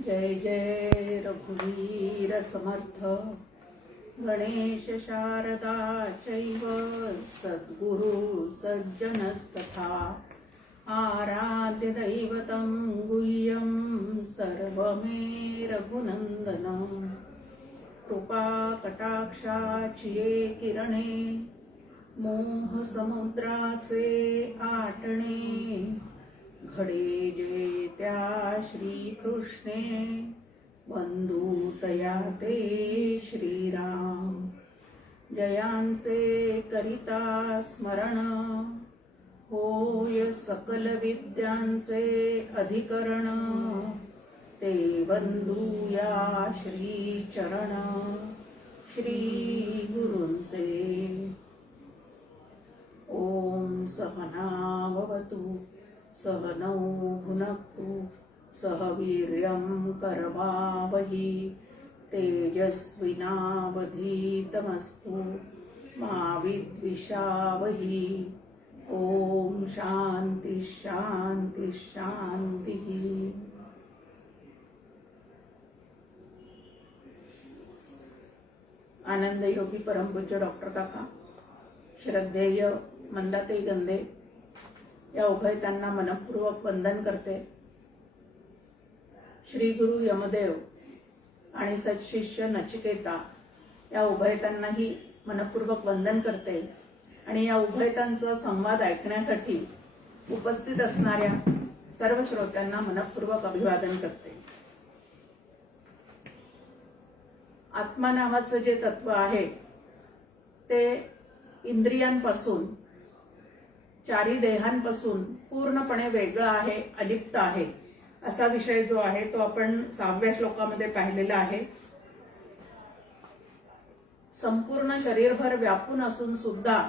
जय जय रघुवीर समर्थ गणेश शारदा चैव सद्गुरु सज्जनस्तथा आराध्य दैवतं गुह्यं सर्वमे रघुनंदनं कृपा कटाक्षाची किरणे मोह समुद्राचे आटणे घडे जे त्या श्रीकृष्णे बंधू तया ते श्रीराम जयांचे करिता स्मरण होय सकल विद्यांचे अधिकरण ते बंधू या श्री चरण श्री गुरूंचे ओम सहना भवतु सहनौ भुनक्तु सह वीर्यं करवावहि तेजस्विनावधीतमस्तु मा विद्विषावहि ओम शांति शांति शांति। आनंद योगी परमपूज्य डॉक्टर काका, श्रद्धेय मंदाताई गंधे या उभयतांना मनपूर्वक वंदन करते। श्री गुरु यमदेव आणि सत्शिष्य नचिकेता या उभयतांनाही मनपूर्वक वंदन करते आणि या उभयतांचा संवाद ऐकण्यासाठी उपस्थित असणाऱ्या सर्व श्रोत्यांना मनपूर्वक अभिवादन करते। आत्मा नावाचं जे तत्व आहे ते इंद्रियांपासून चारी देहांपासून पूर्णपणे वेगळं आहे, अलिप्त आहे असा विषय जो आहे तो आपण 6व्या श्लोकामध्ये पाहिलेला आहे। संपूर्ण शरीरभर व्यापून असून सुद्धा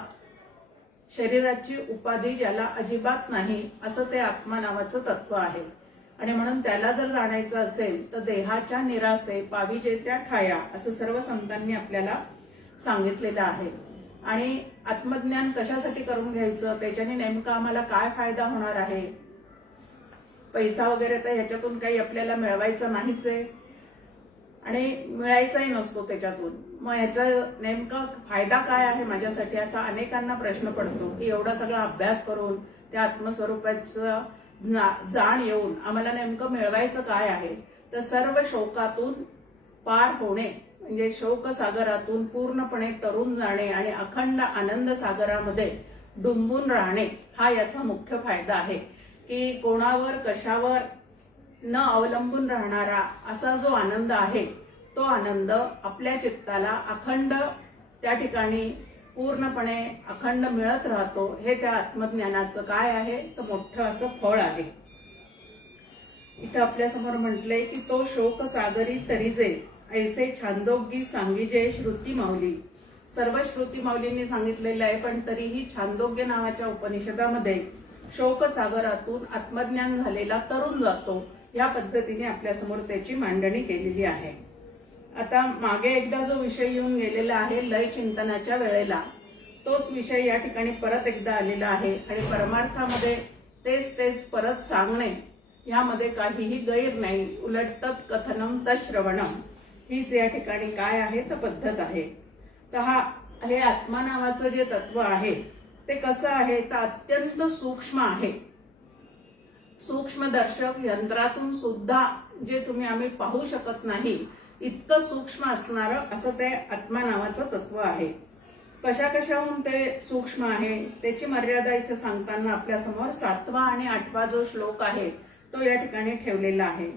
शरीराची उपाधी ज्याला अजिबात नाही असं ते आत्मा नावाचं तत्व आहे आणि म्हणून त्याला जर जाणायचं असेल तर देहाच्या निरासे पाविजे त्या ठाया असं सर्व संतांनी आपल्याला सांगितलेलं आहे। आणि आत्मज्ञान कशासाठी करून घ्यायचं, त्याच्याने नेमका आम्हाला काय फायदा होणार आहे। पैसा वगैरे तर ह्याच्यातून काही आपल्याला मिळवायचं नाहीच आहे आणि मिळायचाही नसतो त्याच्यातून, मग ह्याचा नेमका फायदा काय आहे माझ्यासाठी असा अनेकांना प्रश्न पडतो की एवढा सगळा अभ्यास करून त्या आत्मस्वरूपाचं जाण येऊन आम्हाला नेमकं मिळवायचं काय आहे। तर सर्व शोकातून पार होणे म्हणजे शोक सागरातून पूर्णपणे तरुण जाणे आणि अखंड आनंद सागरामध्ये डुंबून राहणे हा याचा मुख्य फायदा आहे की कोणावर कशावर न अवलंबून राहणारा असा जो आनंद आहे तो आनंद आपल्या चित्ताला अखंड त्या ठिकाणी पूर्णपणे अखंड मिळत राहतो। हे त्या आत्मज्ञानाचं काय आहे तर मोठं असं फळ आहे। इथं आपल्या समोर म्हटलंय की तो शोक सागरी तरीजे ऐसे छांदोग्गी सांगिजे श्रुती माऊली। सर्व श्रुती माऊलींनी सांगितलेलं आहे, पण तरीही छांदोग्य नावाच्या उपनिषदामध्ये शोक सागरातून आत्मज्ञान झालेला तरुण जातो या पद्धतीने आपल्या समोर त्याची मांडणी केलेली आहे। आता मागे एकदा जो विषय येऊन गेलेला आहे लय चिंतनाच्या वेळेला, तोच विषय या ठिकाणी परत एकदा आलेला आहे आणि परमार्थामध्ये तेच तेच परत सांगणे यामध्ये काहीही गैर नाही। उलट तत् कथनम तत् श्रवणम हीच या ठिकाणी काय आहे तर पद्धत आहे। तर हे आत्मा नावाचं जे तत्व आहे ते कसं आहे तर अत्यंत सूक्ष्म आहे। सूक्ष्मदर्शक यंत्रातून सुद्धा जे तुम्ही आम्ही पाहू शकत नाही इतकं सूक्ष्म असणारं असं ते आत्मा नावाचं तत्व आहे। कशा कशाहून ते सूक्ष्म आहे त्याची मर्यादा इथे सांगताना आपल्या समोर 7वा आणि 8वा जो श्लोक आहे तो या ठिकाणी ठेवलेला आहे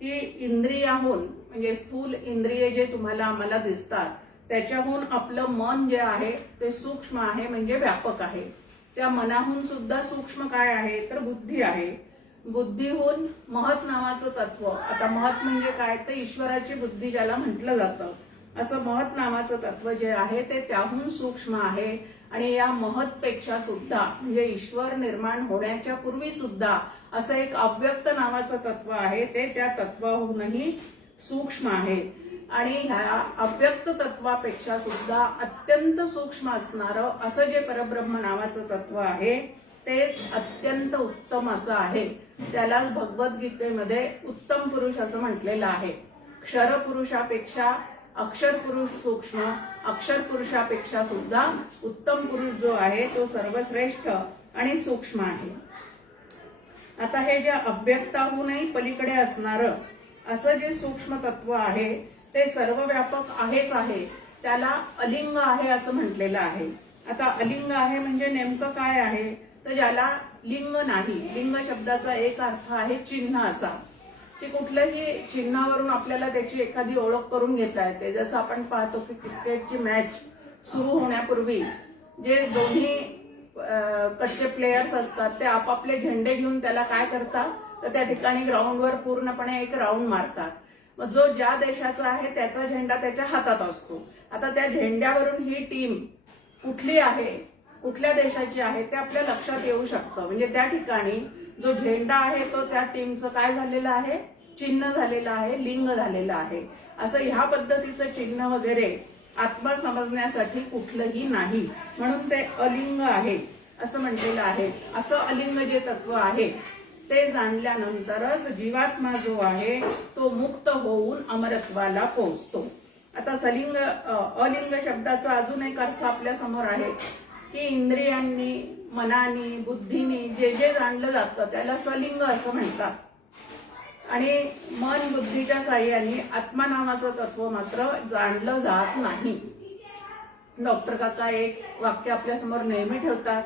की इंद्रियाहून म्हणजे स्थूल इंद्रिय जे तुम्हाला आम्हाला दिसतात त्याच्याहून आपलं मन जे आहे ते सूक्ष्म आहे म्हणजे व्यापक आहे। त्या मनाहून सुद्धा सूक्ष्म काय आहे तर बुद्धी आहे। बुद्धीहून महत नावाचं तत्व, आता महत म्हणजे काय तर ईश्वराची बुद्धी ज्याला म्हटलं जातं, असं महत नावाचं तत्व जे आहे ते त्याहून सूक्ष्म आहे आणि या महतपेक्षा सुद्धा म्हणजे ईश्वर निर्माण होण्याच्या पूर्वी सुद्धा असं एक अव्यक्त नावाचं तत्व आहे ते त्या तत्वाहूनही सूक्ष्म आहे। आणि ह्या अव्यक्त तत्वापेक्षा सुद्धा अत्यंत सूक्ष्म असणारं असं जे परब्रह्म नावाचं तत्व आहे तेच अत्यंत उत्तम असं आहे. त्यालाच भगवद्गीतेमध्ये उत्तम पुरुष असं म्हटलेलं आहे. क्षर पुरुषापेक्षा अक्षर पुरुष सूक्ष्म, अक्षर पुरुषापेक्षा सुद्धा उत्तम पुरुष जो आहे तो सर्वश्रेष्ठ आणि सूक्ष्म आहे. आता हे जे अव्यक्ताहूनही पलीकडे असणारं असं जे सूक्ष्म तत्व आहे ते सर्वव्यापक आहेच आहे. त्याला अलिंग आहे असं म्हटलेलं आहे. आता अलिंग आहे म्हणजे नेमकं काय आहे, तर ज्याला लिंग नाही. लिंग शब्दाचा एक अर्थ आहे चिन्ह असा, की कुठल्याही चिन्हावरून आपल्याला त्याची एखादी ओळख करून घेता येते. जसं आपण पाहतो की क्रिकेटची मॅच सुरू होण्यापूर्वी जे दोन्ही कडचे प्लेयर्स असतात ते आपापले झेंडे घेऊन त्याला काय करतात, तर त्या ठिकाणी ग्राउंडवर पूर्णपणे एक राऊंड मारतात. मग जो ज्या देशाचा आहे त्याचा झेंडा त्याच्या हातात असतो. आता त्या झेंड्यावरून ही टीम कुठली आहे, कुठल्या देशाची आहे ते आपल्या लक्षात येऊ शकतं. म्हणजे त्या ठिकाणी जो झेंडा आहे तो त्या टीमचं काय झालेलं आहे, चिन्ह झालेलं आहे, लिंग झालेलं आहे. असं ह्या पद्धतीचं चिन्ह वगैरे आत्मा समजण्यासाठी कुठलंही नाही, म्हणून ते अलिंग आहे असं म्हटलेलं आहे. असं अलिंग जे तत्व आहे ते जाणल्यानंतरच जीवात्मा जो आहे तो मुक्त होऊन अमरत्वाला पोहोचतो. आता अलिंग शब्दाचा अजून एक अर्थ आपल्या समोर आहे की इंद्रियांनी, मनानी, बुद्धीनी जे जे जाणलं जातं त्याला सलिंग असं म्हणतात. आणि मन बुद्धीच्या साह्याने आत्मा नावाचं तत्व मात्र जाणलं जात नाही. डॉक्टर काका एक वाक्य आपल्या समोर नेहमी ठेवतात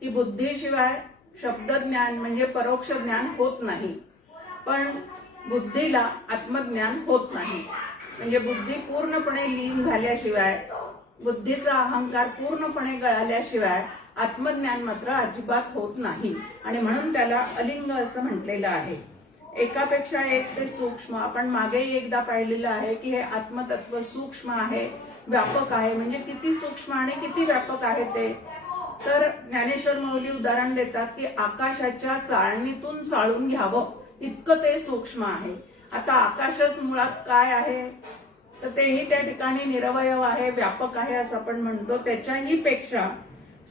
की बुद्धीशिवाय शब्दज्ञान म्हणजे परोक्ष ज्ञान होत नाही, पण बुद्धीला आत्मज्ञान होत नाही. म्हणजे बुद्धी पूर्णपणे लीन झाल्याशिवाय, बुद्धीचा अहंकार पूर्णपणे गळाल्याशिवाय आत्मज्ञान मात्र अजिबात होत नाही. आणि म्हणून त्याला अलिंग असं म्हटलेलं आहे. एकापेक्षा एक ते सूक्ष्म. आपण मागेही एकदा पाहिलेलं आहे की हे आत्मतत्व सूक्ष्म आहे, व्यापक आहे. म्हणजे किती सूक्ष्म आणि किती व्यापक आहे ते, तर ज्ञानेश्वर माऊली उदाहरण देतात की आकाशाच्या चाळणीतून चाळून घ्यावं इतकं ते सूक्ष्म आहे. आता आकाशच मुळात काय आहे, तर तेही त्या ठिकाणी निरवयव आहे, व्यापक आहे असं आपण म्हणतो. त्याच्याही पेक्षा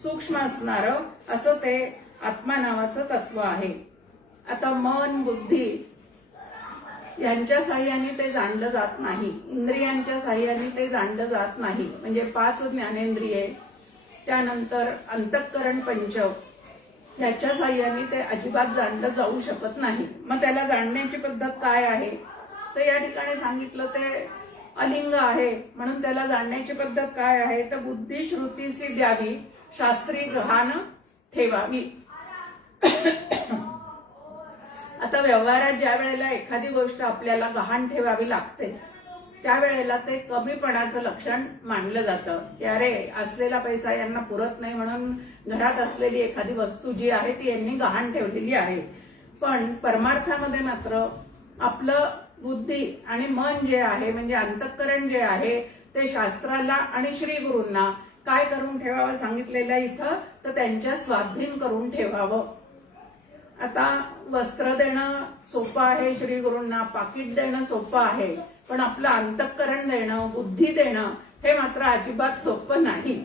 सूक्ष्म असणारं असं ते आत्मा नावाचं तत्व आहे. आता मन बुद्धी यांच्या साह्याने ते जाणलं जात नाही, इंद्रियांच्या साह्याने ते जाणलं जात नाही. म्हणजे 5 ज्ञानेंद्रिये, त्यानंतर अंतःकरण पंच याच्या साह्याने ते अजिबात जाणलं जाऊ शकत नाही. मग त्याला जाणण्याची पद्धत काय आहे, तर या ठिकाणी सांगितलं ते अलिंग आहे. म्हणून त्याला जाणण्याची पद्धत काय आहे, तर बुद्धी श्रुतीसी द्यावी, शास्त्री गहाण ठेवावी. आता व्यवहारात ज्या वेळेला एखादी गोष्ट आपल्याला गहाण ठेवावी लागते त्यावेळेला ते कमीपणाचं लक्षण मानलं जातं की अरे असलेला पैसा यांना पुरत नाही म्हणून घरात असलेली एखादी वस्तू जी आहे ती यांनी गहाण ठेवलेली आहे. पण परमार्थामध्ये मात्र आपलं बुद्धी आणि मन जे आहे म्हणजे अंतःकरण जे आहे ते शास्त्राला आणि श्री गुरूंना काय करून ठेवावं सांगितलेलं इथं, तर त्यांच्या स्वाधीन करून ठेवावं. आता वस्त्र देणं सोपं आहे श्री गुरूंना, पाकिट देणं सोपं आहे, पण आपलं अंतःकरण देणं, बुद्धी देणं हे मात्र अजिबात सोपं नाही.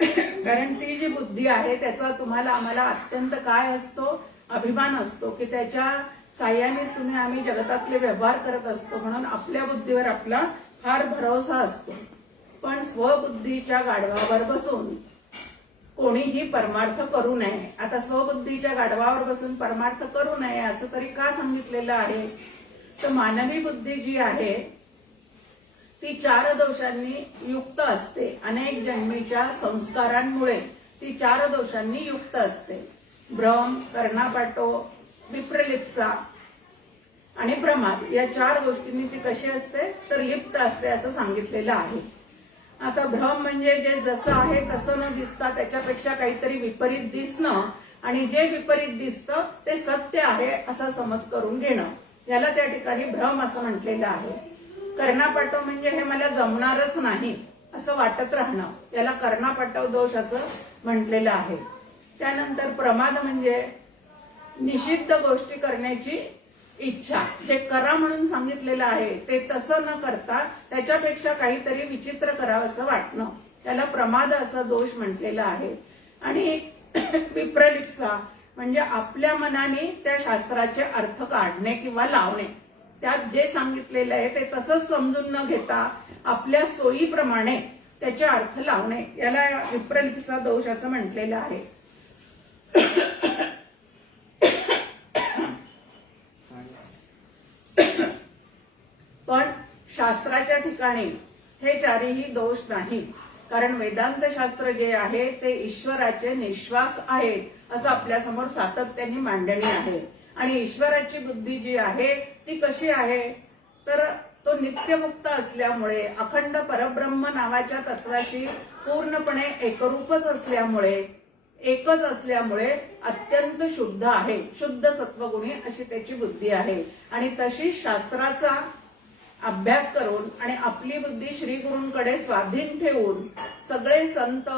कारण ती जी बुद्धी आहे त्याचा तुम्हाला आम्हाला अत्यंत काय असतो, अभिमान असतो की त्याच्या साह्यानेच आम्ही जगतातले व्यवहार करत असतो. म्हणून आपल्या बुद्धीवर आपला फार भरोसा असतो. पण स्वबुद्धीच्या गाढवावर बसून कोणीही परमार्थ करू नये. आता स्वबुद्धीच्या गाढवावर बसून परमार्थ करू नये असं तरी का सांगितलेलं आहे, तर मानवी बुद्धी जी आहे ती 4 दोषांनी युक्त असते. अनेक जन्मीच्या संस्कारांमुळे ती 4 दोषांनी युक्त असते. भ्रम, कर्णापाटो, विप्रलिप्सा आणि प्रमाद या 4 गोष्टींनी ती कशी असते, तर लिप्त असते असं सांगितलेलं आहे. आता भ्रम म्हणजे जे जसं आहे तसं न दिसता त्याच्यापेक्षा काहीतरी विपरीत दिसणं, आणि जे विपरीत दिसतं ते सत्य आहे असा समज करून घेणं, याला त्या ठिकाणी भ्रम असं म्हटलेलं आहे. कर्णापाटव म्हणजे हे मला जमणारच नाही असं वाटत राहणं, याला कर्णापाटव दोष असं म्हटलेलं आहे. त्यानंतर प्रमाद म्हणजे निषिद्ध गोष्टी करण्याची इच्छा, जे करा म्हणून सांगितलेलं आहे ते तसं न करता त्याच्यापेक्षा काहीतरी विचित्र करावं असं वाटणं, त्याला प्रमाद असा दोष म्हटलेला आहे. आणि विप्रलिप्सा म्हणजे आपल्या मनाने त्या शास्त्राचे अर्थ काढणे किंवा लावणे, त्यात जे सांगितलेलं आहे ते तसंच समजून न घेता आपल्या सोयीप्रमाणे त्याचे अर्थ लावणे, याला विप्रलिप्सा दोष असं म्हटलेलं आहे. पण शास्त्राच्या ठिकाणी हे चारीही दोष नाही, कारण वेदांत शास्त्र जे आहे ते ईश्वराचे निश्वास आहेत असं आपल्यासमोर सातत्याने मांडणी आहे. आणि ईश्वराची बुद्धी जी आहे ती कशी आहे, तर तो नित्यमुक्त असल्यामुळे, अखंड परब्रह्म नावाच्या तत्वाशी पूर्णपणे एकरूपच असल्यामुळे, एकच असल्यामुळे अत्यंत शुद्ध आहे, शुद्ध सत्वगुणी अशी त्याची बुद्धी आहे. आणि तशी शास्त्राचा अभ्यास करून आणि आपली बुद्धी श्री गुरूंकडे स्वाधीन ठेवून सगळे संत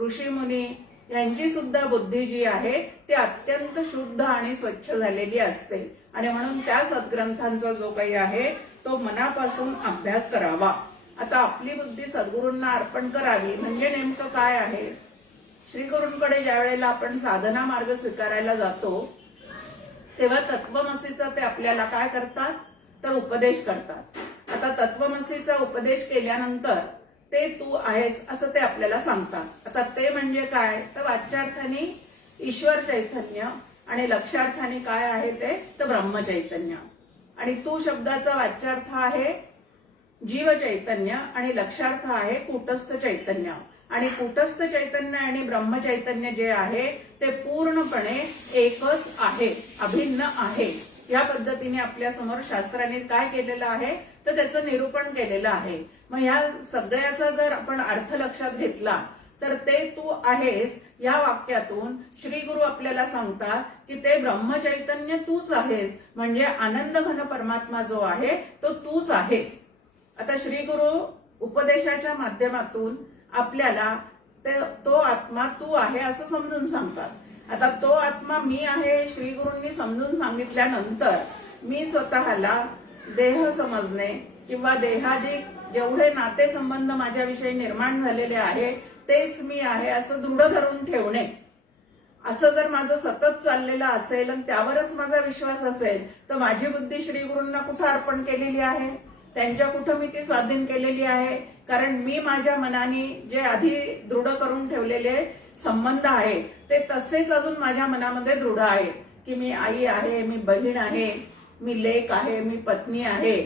ऋषीमुनी यांची सुद्धा बुद्धी जी आहे ती अत्यंत शुद्ध आणि स्वच्छ झालेली असते. आणि म्हणून त्या सद्ग्रंथांचा जो काही आहे तो मनापासून अभ्यास करावा. आता आपली बुद्धी सद्गुरूंना अर्पण करावी म्हणजे नेमकं काय आहे, श्री गुरूंकडे ज्या वेळेला आपण साधना मार्ग स्वीकारायला जातो तेव्हा तत्वमसीचा ते आपल्याला काय करतात, तर उपदेश करतात. आता तत्वमसीचा उपदेश केल्यानंतर ते तू आहेस असं ते आपल्याला सांगतात. आता ते म्हणजे काय, तर वाच्यार्थाने ईश्वर चैतन्य आणि लक्षार्थाने काय आहे ते, तर ब्रह्म चैतन्य. आणि तू शब्दाचा वाच्यार्थ आहे जीव चैतन्य आणि लक्षार्थ आहे कूटस्थ चैतन्य. आणि कूटस्थ चैतन्य आणि ब्रह्म चैतन्य जे आहे ते पूर्णपणे एकच आहे, अभिन्न आहे. या पद्धतीने आपल्या समोर शास्त्राने काय केलेलं आहे तर त्याचं निरूपण केलेलं आहे. मग या सगळ्याचा जर आपण अर्थ लक्षात घेतला तर ते तू आहेस या वाक्यातून श्री गुरु आपल्याला सांगतात की ते ब्रह्मचैतन्य तूच आहेस, म्हणजे आनंद घन परमात्मा जो आहे तो तूच आहेस. आता श्री गुरु उपदेशाच्या माध्यमातून आपल्याला तो आत्मा तू आहे असं समजून सांगतात. आता तो आत्मा मी आहे श्री गुरूंनी समजून सांगितल्यानंतर मी स्वतःला देह समजणे किंवा देहाधिक जेवढे नातेसंबंध माझ्याविषयी निर्माण झालेले आहे तेच मी आहे असं दृढ धरून ठेवणे, असं जर माझं सतत चाललेलं असेल आणि त्यावरच माझा विश्वास असेल तर माझी बुद्धी श्री गुरूंना कुठं अर्पण केलेली आहे, त्यांच्या कुठं मी ती स्वाधीन केलेली आहे. कारण मी माझ्या मनाने जे आधी दृढ करून ठेवलेले संबंध आहे ते तसेच अजून माझ्या मनामध्ये दृढ आहे की मी आई आहे, मी बहीण आहे, मी लेक आहे, मी पत्नी आहे.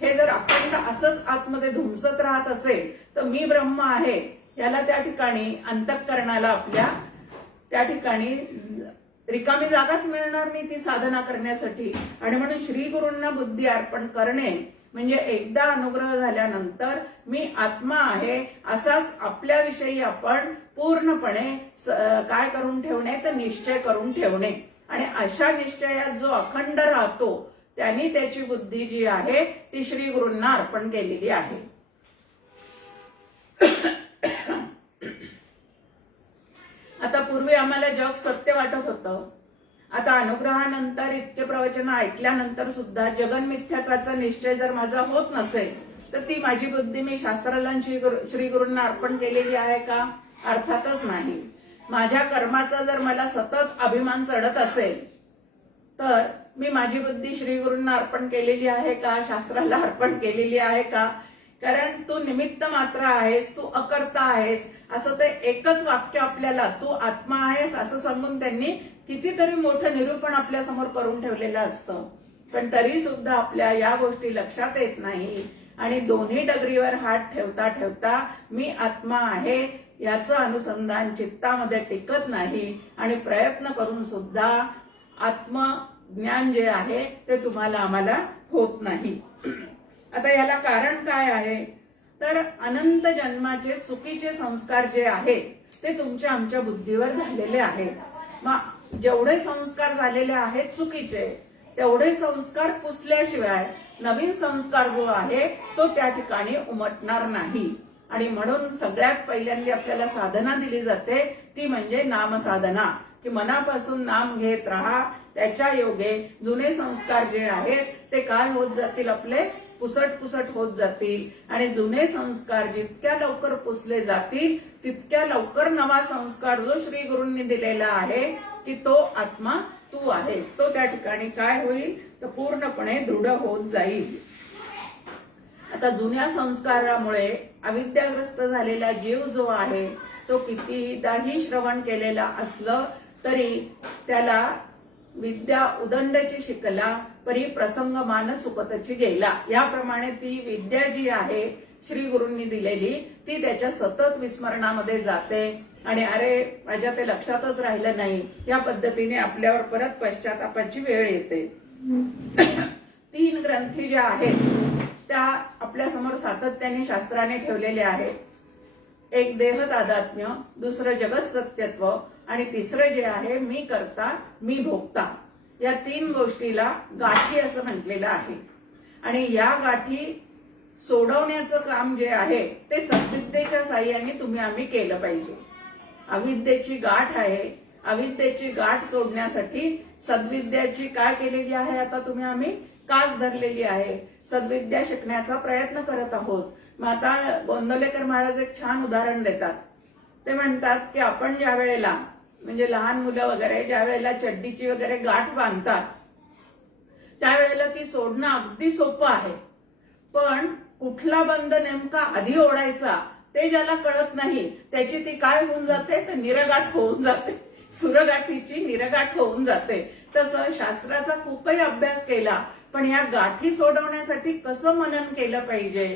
हे जर अखंड असंच आतमध्ये धुमसत राहत असेल तर मी ब्रह्म आहे याला त्या ठिकाणी अंतःकरणाला आपल्या त्या ठिकाणी रिकामी जागाच मिळणार नाही ती साधना करण्यासाठी. आणि म्हणून श्री गुरूंना बुद्धी अर्पण करणे म्हणजे एकदा अनुग्रह झाल्यानंतर मी आत्मा आहे असाच आपल्याविषयी आपण पूर्णपणे काय करून ठेवणे तर निश्चय करून ठेवणे. आणि अशा निश्चयात जो अखंड राहतो त्यांनी त्याची बुद्धी जी आहे ती श्री गुरूंना अर्पण केलेली आहे. आता पूर्वी आम्हाला जग सत्य वाटत होतं, आता अनुग्रहानंतर इतके प्रवचन ऐकल्यानंतर सुद्धा जगन्मिथ्यात्वाचा निश्चय जर माझा होत नसेल तर ती माझी बुद्धी मी शास्त्राला श्री गुरूंना अर्पण केलेली आहे का, अर्थातच नाही. माझ्या कर्माचा जर मला सतत अभिमान चढत असेल तर मी माझी बुद्धी श्री गुरूंना अर्पण केलेली आहे का, शास्त्राला अर्पण केलेली आहे का. कारण तू निमित्त मात्र आहेस, तू अकर्ता आहेस असं ते एकच वाक्य आपल्याला तू आत्मा आहेस असं सांगून त्यांनी कितीतरी मोठं निरूपण आपल्या समोर करून ठेवलेलं असतं. पण तरी सुद्धा आपल्या या गोष्टी लक्षात येत नाही आणि दोन्ही डगरीवर हात ठेवता ठेवता मी आत्मा आहे याचं अनुसंधान चित्तामध्ये टिकत नाही आणि प्रयत्न करून सुद्धा आत्मज्ञान जे आहे ते तुम्हाला आम्हाला होत नाही. आता याला कारण काय आहे तर अनंत जन्माचे चुकीचे संस्कार जे आहेत ते तुमच्या आमच्या बुद्धीवर झालेले आहेत. मग जेवढे संस्कार झालेले आहेत चुकीचे तेवढे संस्कार पुसल्याशिवाय नवीन संस्कार जो आहे तो त्या ठिकाणी उमटणार नाही. आणि म्हणून सगळ्यात पहिल्यांदा आपल्याला साधना दिली जाते ती म्हणजे नामसाधना, की मनापासून नाम घेत राहा. त्याच्या योगे जुने संस्कार जे आहेत ते काय होत जातील, आपले पुसट होत जातील आणि जुने संस्कार जितक्या लवकर पुसले जातील तितक्या लवकर नवा संस्कार जो श्री गुरूंनी दिलेला आहे की तो आत्मा तू आहेस तो त्या ठिकाणी काय होईल तर पूर्णपणे दृढ होत जाईल. आता जुन्या संस्कारामुळे अविद्याग्रस्त झालेला जीव जो आहे तो कितीदाही श्रवण केलेला असलं तरी त्याला विद्या उदंडची शिकला परी प्रसंग मान चुकतची गेला. याप्रमाणे ती विद्या जी आहे श्री गुरूंनी दिलेली ती त्याच्या सतत विस्मरणामध्ये जाते आणि अरे माझ्या ते लक्षातच राहिलं नाही या पद्धतीने आपल्यावर परत पश्चातापाची वेळ येते. 3 ग्रंथी ज्या आहेत त्या आपल्या समोर सातत्याने शास्त्राने ठेवलेल्या आहेत. एक देह तादात्म्य, दुसरं जगत सत्यत्व आणि तिसरं जे आहे मी करता मी भोगता. या 3 गोष्टीला गाठी असं म्हटलेलं आहे आणि या गाठी सोडवण्याचं काम जे आहे ते सद्विद्येच्या साह्याने तुम्ही आम्ही केलं पाहिजे. अविद्येची गाठ आहे, अविद्येची गाठ सोडण्यासाठी सद्विद्याची काय केलेली आहे आता तुम्ही आम्ही कास धरलेली आहे. सद्विद्या शिकण्याचा प्रयत्न करत आहोत. मग आता गोंदवलेकर महाराज एक छान उदाहरण देतात. ते म्हणतात की आपण ज्या वेळेला म्हणजे लहान मुलं वगैरे ज्या वेळेला चड्डीची वगैरे गाठ बांधतात त्यावेळेला ती सोडणं अगदी सोपं आहे, पण कुठला बंद नेमका आधी ओढायचा ते ज्याला कळत नाही त्याची ती काय होऊन जाते तर निरगाठ होऊन जाते, सुरगाठीची निरगाठ होऊन जाते. तसं शास्त्राचा खूपही अभ्यास केला पण या गाठी सोडवण्यासाठी कसं मनन केलं पाहिजे,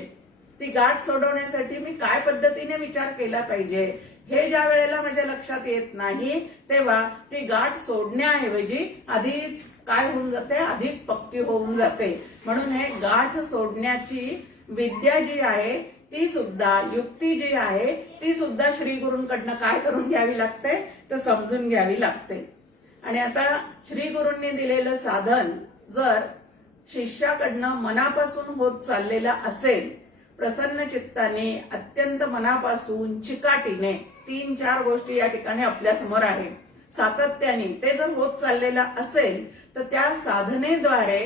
ती गाठ सोडवण्यासाठी मी काय पद्धतीने विचार केला पाहिजे हे ज्या वेळेला माझ्या लक्षात येत नाही तेव्हा ती गाठ सोडण्याऐवजी आधीच काय होऊन जाते अधिक पक्की होऊन जाते. म्हणून हे गाठ सोडण्याची विद्या जी आहे ती सुद्धा युक्ती जी आहे ती सुद्धा श्री गुरूंकडनं काय करून घ्यावी लागते तर समजून घ्यावी लागते. आणि आता श्री गुरूंनी दिलेलं साधन जर शिष्याकडनं मनापासून होत चाललेलं असेल, प्रसन्न चित्ताने अत्यंत मनापासून चिकाटीने 3-4 गोष्टी या ठिकाणी आपल्या समोर आहे, सातत्याने ते जर होत चाललेलं असेल तर त्या साधनेद्वारे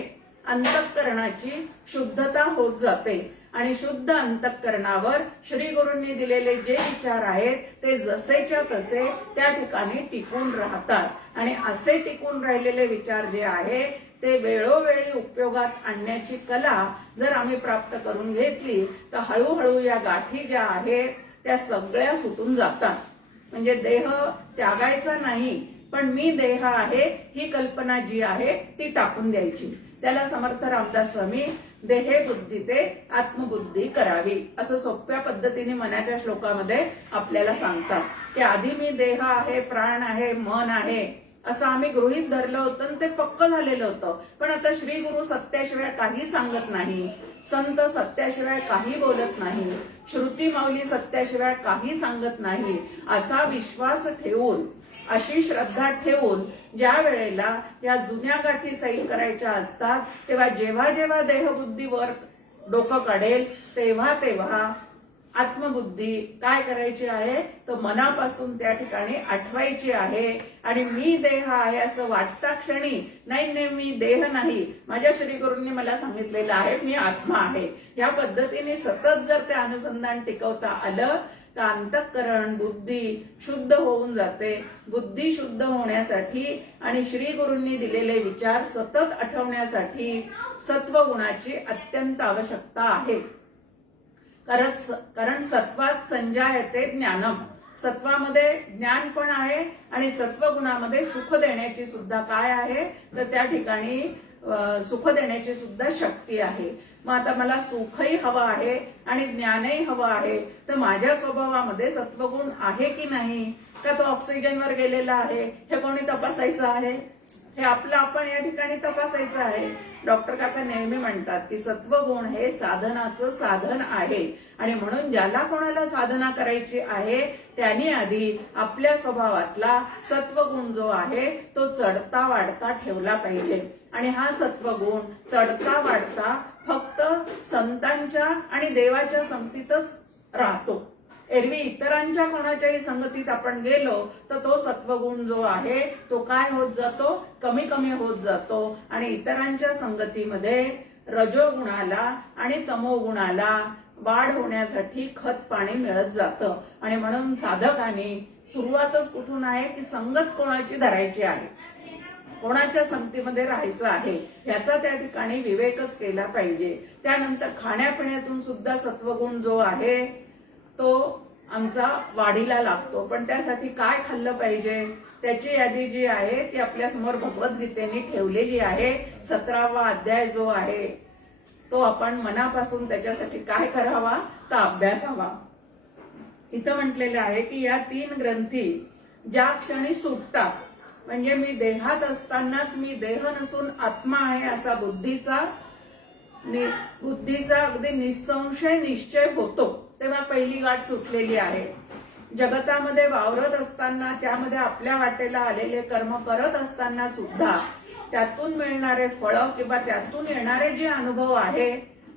अंतःकरणाची शुद्धता होत जाते आणि शुद्ध अंतःकरणावर श्री गुरूंनी दिलेले जे विचार आहेत ते जसेच्या तसे त्या ठिकाणी टिकून राहतात आणि असे टिकून राहिलेले विचार जे आहे ते वेळोवेळी उपयोगात आणण्याची कला जर आम्ही प्राप्त करून घेतली तर हळूहळू या गाठी ज्या आहेत त्या सगळ्या सुटून जातात. म्हणजे देह त्यागायचा नाही पण मी देह आहे ही कल्पना जी आहे ती टाकून द्यायची. त्याला समर्थ रामदास स्वामी देहे बुद्धी ते आत्मबुद्धी करावी असं सोप्या पद्धतीने मनाच्या श्लोकामध्ये आपल्याला सांगतात की आधी मी देह आहे, प्राण आहे, मन आहे असं आम्ही गृहीत धरलं होतं आणि ते पक्क झालेलं होतं. पण आता श्री गुरु सत्याशिवाय काही सांगत नाही, संत सत्याशिवाय काही बोलत नाही, श्रुती माऊली सत्याशिवाय काही सांगत नाही असा विश्वास ठेवून अशी श्रद्धा ठेवून ज्या वेळेला या जुन्या गाठी सैल करायच्या असतात तेव्हा जेव्हा जेव्हा देहबुद्धीवर डोकं काढेल तेव्हा तेव्हा आत्मबुद्धी काय करायची आहे तर मनापासून त्या ठिकाणी आठवायची आहे आणि मी देह आहे असं वाटता क्षणी नाही मी देह नाही, माझ्या श्री गुरूंनी मला सांगितलेलं आहे मी आत्मा आहे. या पद्धतीने सतत जर ते अनुसंधान टिकवता आलं तर अंतःकरण बुद्धी शुद्ध होऊन जाते. बुद्धी शुद्ध होण्यासाठी आणि श्री गुरूंनी दिलेले विचार सतत आठवण्यासाठी सत्वगुणाची अत्यंत आवश्यकता आहे. कारण सत्वात संजायते ज्ञानम, सत्वामध्ये ज्ञान पण आहे आणि सत्वगुणामध्ये सुख देण्याची सुद्धा काय आहे तर त्या ठिकाणी सुख देण्याची सुद्धा शक्ती आहे. मग आता मला सुखही हवं आहे आणि ज्ञानही हवं आहे तर माझ्या स्वभावामध्ये सत्वगुण आहे की नाही का तो ऑक्सिजनवर गेलेला आहे हे कोणी तपासायचं आहे? हे आपलं आपण या ठिकाणी तपासायचं आहे. डॉक्टर काका नेहमी म्हणतात की सत्वगुण हे साधनाचं साधन आहे आणि म्हणून ज्याला कोणाला साधना करायची आहे त्यांनी आधी आपल्या स्वभावातला सत्वगुण जो आहे तो चढता वाढता ठेवला पाहिजे. आणि हा सत्वगुण चढता वाढता फक्त संतांच्या आणि देवाच्या संगतीतच राहतो. एरवी इतरांच्या कोणाच्याही संगतीत आपण गेलो तर तो सत्वगुण जो आहे तो काय होत जातो कमी कमी होत जातो आणि इतरांच्या संगतीमध्ये रजोगुणाला आणि तमोगुणाला वाढ होण्यासाठी खत पाणी मिळत जातं. आणि म्हणून साधकाने सुरुवातच कुठून आहे की संगत कोणाची धरायची आहे, कोणाच्या संगतीमध्ये राहायचं आहे याचा त्या ठिकाणी विवेकच केला पाहिजे. त्यानंतर खाण्यापिण्यातून सुद्धा सत्वगुण जो आहे तो आमचा वाढीला लागतो. पण त्यासाठी काय खाल्लं पाहिजे त्याची यादी जी आहे ती आपल्या समोर भगवद्गीतेने ठेवलेली आहे. 17वा अध्याय जो आहे तो आपण मनापासून त्याच्यासाठी काय करावा तर अभ्यासावा. इथं म्हटलेलं आहे की या 3 ग्रंथी ज्या क्षणी सुटतात, म्हणजे मी देहात असतानाच मी देह नसून आत्मा आहे असा बुद्धीचा अगदी निसंशय निश्चय होतो, तेव्हा पहिली गाठ सुटलेली आहे. जगतामध्ये वावरत असताना त्यामध्ये आपल्या वाटेला आलेले कर्म करत असताना सुद्धा त्यातून मिळणारे फळ किंवा त्यातून येणारे जे अनुभव आहे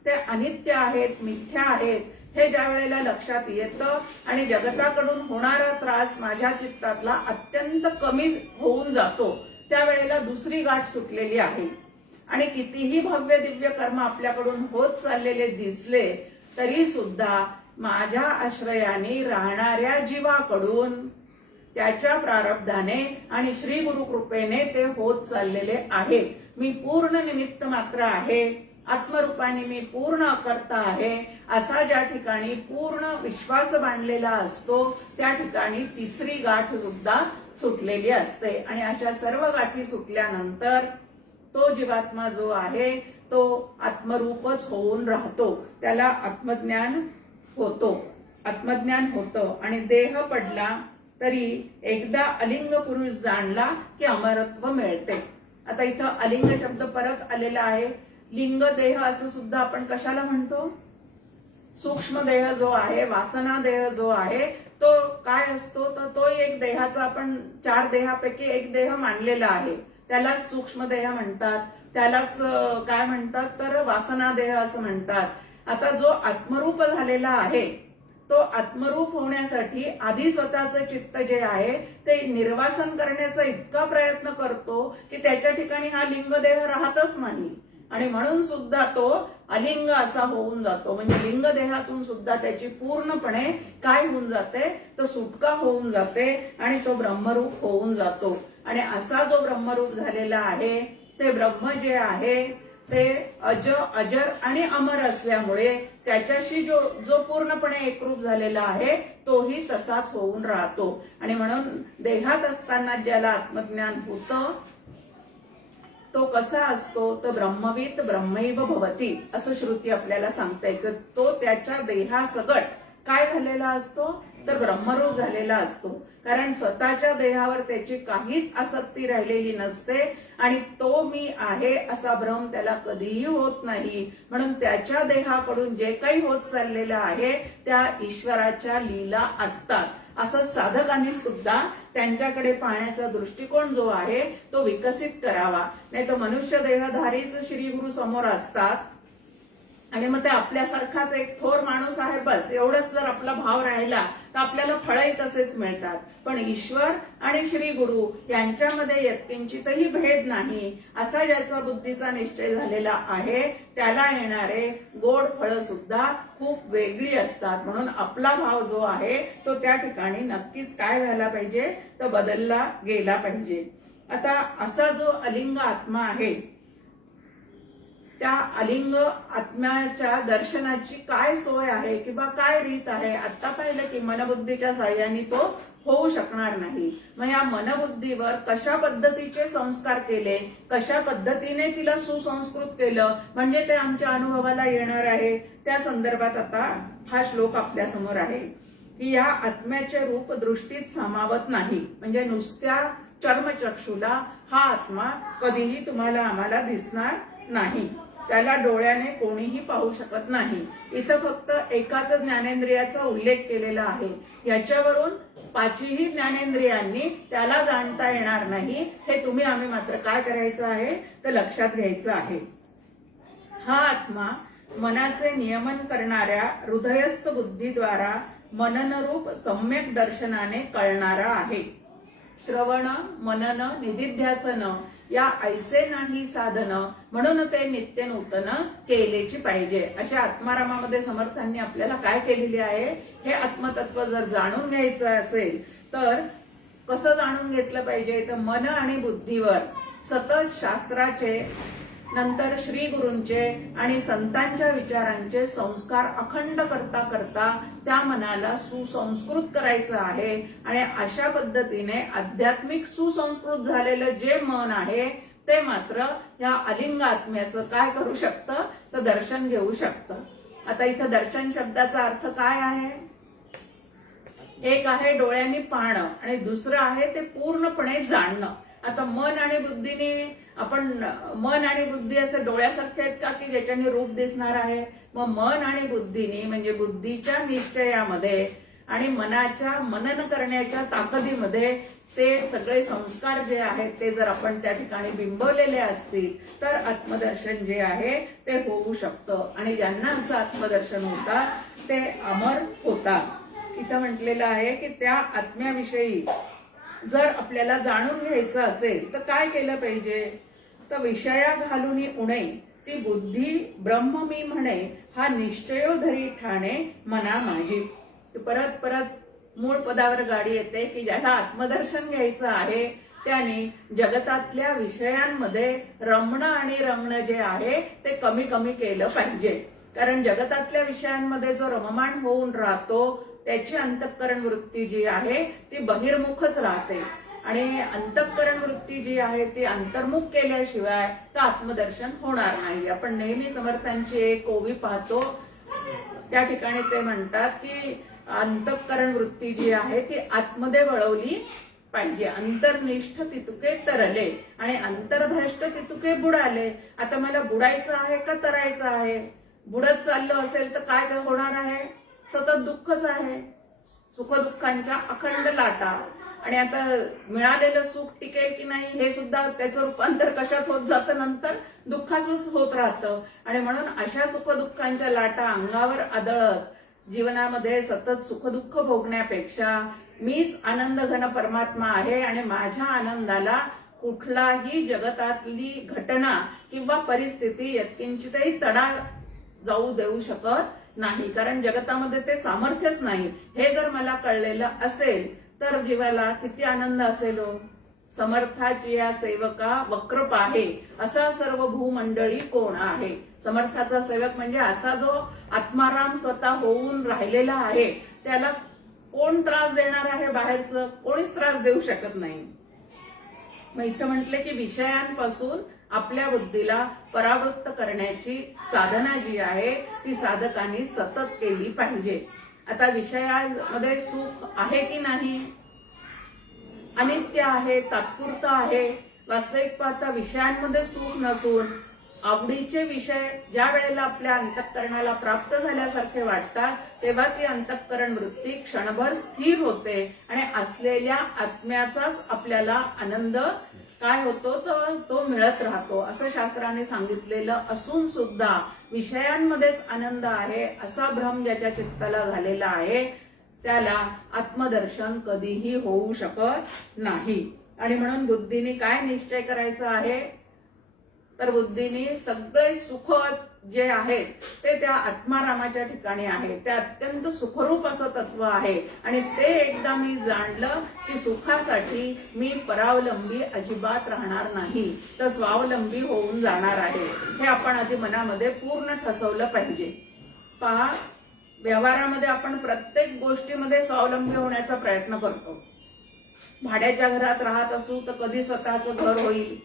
ते अनित्य आहेत, मिथ्या आहेत हे ज्या वेळेला लक्षात येतं आणि जगताकडून होणारा त्रास माझ्या चित्तातला अत्यंत कमी होऊन जातो, त्यावेळेला दुसरी गाठ सुटलेली आहे. आणि कितीही भव्य दिव्य कर्म आपल्याकडून होत चाललेले दिसले तरी सुद्धा माझ्या आश्रयाने राहणाऱ्या जीवाकडून त्याच्या प्रारब्धाने आणि श्री गुरु कृपेने ते होत चाललेले आहेत. मी पूर्ण निमित्त मात्र आहे, आत्मरूपाने मी पूर्ण अकर्ता आहे असा ज्या ठिकाणी पूर्ण विश्वास बांधलेला असतो त्या ठिकाणी तिसरी गाठ सुद्धा सुटलेली असते. आणि अशा सर्व गाठी सुटल्यानंतर तो जीवात्मा जो आहे तो आत्मरूपच होऊन राहतो, त्याला आत्मज्ञान होतं. आणि देह पडला तरी एकदा अलिंग पुरुष जाणला की अमरत्व मिळते. आता इथं अलिंग शब्द परत आलेला आहे. लिंग देह असं सुद्धा आपण कशाला म्हणतो? सूक्ष्म देह जो आहे, वासना देह जो आहे तो काय असतो तर तो एक देहाचा आपण 4 देहापैकी एक देह मानलेला आहे, त्यालाच सूक्ष्म देह म्हणतात, त्यालाच काय म्हणतात तर वासना देह असं म्हणतात. आता जो आत्मरूप झालेला आहे तो आत्मरूप होण्यासाठी आधी स्वतःचं चित्त जे आहे ते निर्वासन करण्याचा इतका प्रयत्न करतो की त्याच्या ठिकाणी हा लिंगदेह राहतच नाही. आणि म्हणून सुद्धा तो अलिंग असा होऊन जातो. म्हणजे लिंग देहातून सुद्धा त्याची पूर्णपणे काय होऊन जाते तर सुटका होऊन जाते आणि तो ब्रह्मरूप होऊन जातो. आणि असा जो ब्रह्मरूप झालेला आहे ते ब्रह्म जे आहे ते अजर आणि अमर असल्यामुळे त्याच्याशी जो पूर्णपणे एकरूप झालेला आहे तोही तसाच होऊन राहतो. आणि म्हणून देहात असताना ज्याला आत्मज्ञान होतं तो कसा असतो तर ब्रह्मवित ब्रह्मैव भवती असं श्रुती आपल्याला सांगते की तो त्याच्या देहासकट काय झालेला असतो तर ब्रह्मरूप झालेला असतो. कारण स्वतःच्या देहावर त्याची काहीच आसक्ती राहिलेली नसते आणि तो मी आहे असा भ्रम त्याला कधीही होत नाही. म्हणून त्याच्या देहाकडून जे काही होत चाललेलं आहे त्या ईश्वराच्या लीला असतात. असं साधकांनी सुद्धा त्यांच्याकडे पाहण्याचा दृष्टिकोन जो आहे तो विकसित करावा. नाही तर मनुष्य देहधारीच श्री गुरु समोर असतात आणि मग ते आपल्यासारखाच एक थोर माणूस आहे बस एवढंच जर आपला भाव राहिला तर आपल्याला फळही तसेच मिळतात. पण ईश्वर आणि श्री गुरु यांच्यामध्ये यत्किंचितही भेद नाही असा ज्याचा बुद्धीचा निश्चय झालेला आहे त्याला येणारे गोड फळं सुद्धा खूप वेगळी असतात. म्हणून आपला भाव जो आहे तो त्या ठिकाणी नक्कीच काय झाला पाहिजे तर बदलला गेला पाहिजे. आता असा जो अलिंग आत्मा आहे त्या अलिंग आत्म्याच्या दर्शनाची काय सोय आहे किंवा काय रीत आहे? आता पाहिलं की मनबुद्धीच्या साह्याने तो होऊ शकणार नाही. मग या मनबुद्धीवर कशा पद्धतीचे संस्कार केले, कशा पद्धतीने तिला सुसंस्कृत केलं म्हणजे ते आमच्या अनुभवाला येणार आहे. त्या संदर्भात आता हा श्लोक आपल्या समोर आहे की या आत्म्याचे रूप दृष्टीत सामावत नाही. म्हणजे नुसत्या चर्मचक्षुला हा आत्मा कधीही तुम्हाला आम्हाला दिसणार नाही, त्याला डोळ्याने कोणीही पाहू शकत नाही. इथं फक्त एकाच ज्ञानेंद्रियाचा उल्लेख केलेला आहे. याच्यावरून 5ही ज्ञानेंद्रियांनी त्याला जाणता येणार नाही. हे तुम्ही आम्ही मात्र काय करायचं आहे तर लक्षात घ्यायचं आहे. हा आत्मा मनाचे नियमन करणाऱ्या हृदयस्थ बुद्धीद्वारा मननरूप सम्यक दर्शनाने कळणारा आहे. श्रवण मनन निधिध्यासन या ऐसे नाही साधन म्हणून ते नित्य नूतन केलेची पाहिजे. अशा आत्मारामामध्ये समर्थांनी आपल्याला काय केलेले आहे, हे आत्मतत्व जर जाणून घ्यायचं असेल तर कसं जाणून घेतलं पाहिजे, तर मन आणि बुद्धीवर सतत शास्त्राचे, नंतर श्री गुरूंचे आणि संतांच्या विचारांचे संस्कार अखंड करता करता त्या मनाला सुसंस्कृत करायचं आहे. आणि अशा पद्धतीने आध्यात्मिक सुसंस्कृत झालेलं जे मन आहे ते मात्र या अलिंग आत्म्याचं काय करू शकतं, तर दर्शन घेऊ शकतं. आता इथं दर्शन शब्दाचा अर्थ काय आहे, एक आहे डोळ्यांनी पाहणं आणि दुसरं आहे ते पूर्णपणे जाणणं. आता मन आणि बुद्धीने आपण, मन आणि बुद्धी असे डोळ्यासारखे आहेत का की ज्याच्याने रूप दिसणार आहे. मग मन आणि बुद्धीने म्हणजे बुद्धीच्या निश्चयामध्ये आणि मनाच्या मनन करण्याच्या ताकदीमध्ये ते सगळे संस्कार जे आहेत ते जर आपण त्या ठिकाणी बिंबवलेले असतील तर आत्मदर्शन जे आहे ते होऊ शकतं. आणि ज्यांना असं आत्मदर्शन होतं ते अमर होतात. इथं म्हटलेलं आहे की त्या आत्म्याविषयी जर आपल्याला जाणून घ्यायचं असेल तर काय केलं पाहिजे, तर विषया घालून उणे ती बुद्धी ब्रह्म मी म्हणे हा निश्चयो धरी ठाणे मना माझी. परत परत मूळ पदावर गाडी येते की ज्याला आत्मदर्शन घ्यायचं आहे त्याने जगतातल्या विषयांमध्ये रमणं आणि रंगणं जे आहे ते कमी कमी केलं पाहिजे. कारण जगतातल्या विषयांमध्ये जो रममाण होऊन राहतो त्याची अंतःकरण वृत्ती जी आहे ती बहिर्मुखच राहते आणि अंतःकरण वृत्ती जी आहे ती अंतर्मुख केल्याशिवाय तर आत्मदर्शन होणार नाही. आपण नेहमी समर्थांची एक ओवी पाहतो, त्या ठिकाणी ते म्हणतात की अंतःकरण वृत्ती जी आहे ती आतमध्ये वळवली पाहिजे. अंतर्निष्ठ तितुके तरले आणि अंतर्भ्रष्ट तितुके बुडाले. आता मला बुडायचं आहे का तरायचं आहे, बुडत चाललो असेल तर काय होणार आहे, सतत दुःखच आहे, सुखदुःखांच्या अखंड लाटा. आणि आता मिळालेलं सुख टिकेल की नाही हे सुद्धा त्याचं रूपांतर कशात होत जातं, नंतर दुःखाचंच होत राहतं. आणि म्हणून अशा सुखदुःखांच्या लाटा अंगावर आदळत जीवनामध्ये सतत सुखदुःख भोगण्यापेक्षा मीच आनंद घन परमात्मा आहे आणि माझ्या आनंदाला कुठलाही जगतातली घटना किंवा परिस्थिती यत्किंचितही तडा जाऊ देऊ शकत नाही. कारण जगतामध्ये ते सामर्थ्यच नाही. हे जर मला कळलेलं असेल तर जीवाला किती आनंद असेल. समर्थाची या सेवका वक्रप आहे असा सर्व भूमंडळी कोण आहे. समर्थाचा सेवक म्हणजे असा जो आत्माराम स्वतः होऊन राहिलेला आहे, त्याला कोण त्रास देणार आहे, बाहेरचं कोणीच त्रास देऊ शकत नाही. मग इथं म्हटले की विषयांपासून आपल्या बुद्धीला परावृत्त करण्याची साधना जी आहे ती साधकांनी सतत केली पाहिजे. आता विषयामध्ये सुख आहे की नाही, अनित्य आहे, तात्पुरतं आहे. वास्तविक पाहता विषयांमध्ये सुख नसून आवडीचे विषय ज्या वेळेला आपल्या अंतःकरणाला प्राप्त झाल्यासारखे वाटतात तेव्हा ती अंतःकरण वृत्ती क्षणभर स्थिर होते आणि असलेल्या आत्म्याचाच आपल्याला आनंद काय होतो तर तो मिळत राहतो. असं शास्त्राने सांगितलेलं असून सुद्धा विषयांमध्येच आनंद आहे असा भ्रम ज्याच्या चित्ताला झालेला आहे त्याला आत्मदर्शन कधीही होऊ शकत नाही. आणि म्हणून बुद्धीने काय निश्चय करायचा आहे, तर बुद्धीने सगळे सुख जे आहे ते त्या आत्मारामाच्या ठिकाणी आहे. ते अत्यंत सुखरूप असं तत्व आहे आणि ते एकदा मी जाणलं की सुखासाठी मी परावलंबी अजिबात राहणार नाही, तर स्वावलंबी होऊन जाणार आहे. हे आपण आधी मनामध्ये पूर्ण ठसवलं पाहिजे. पहा, व्यवहारामध्ये आपण प्रत्येक गोष्टीमध्ये स्वावलंबी होण्याचा प्रयत्न करतो. भाड्याच्या घरात राहत असू तर कधी स्वतःचं घर होईल.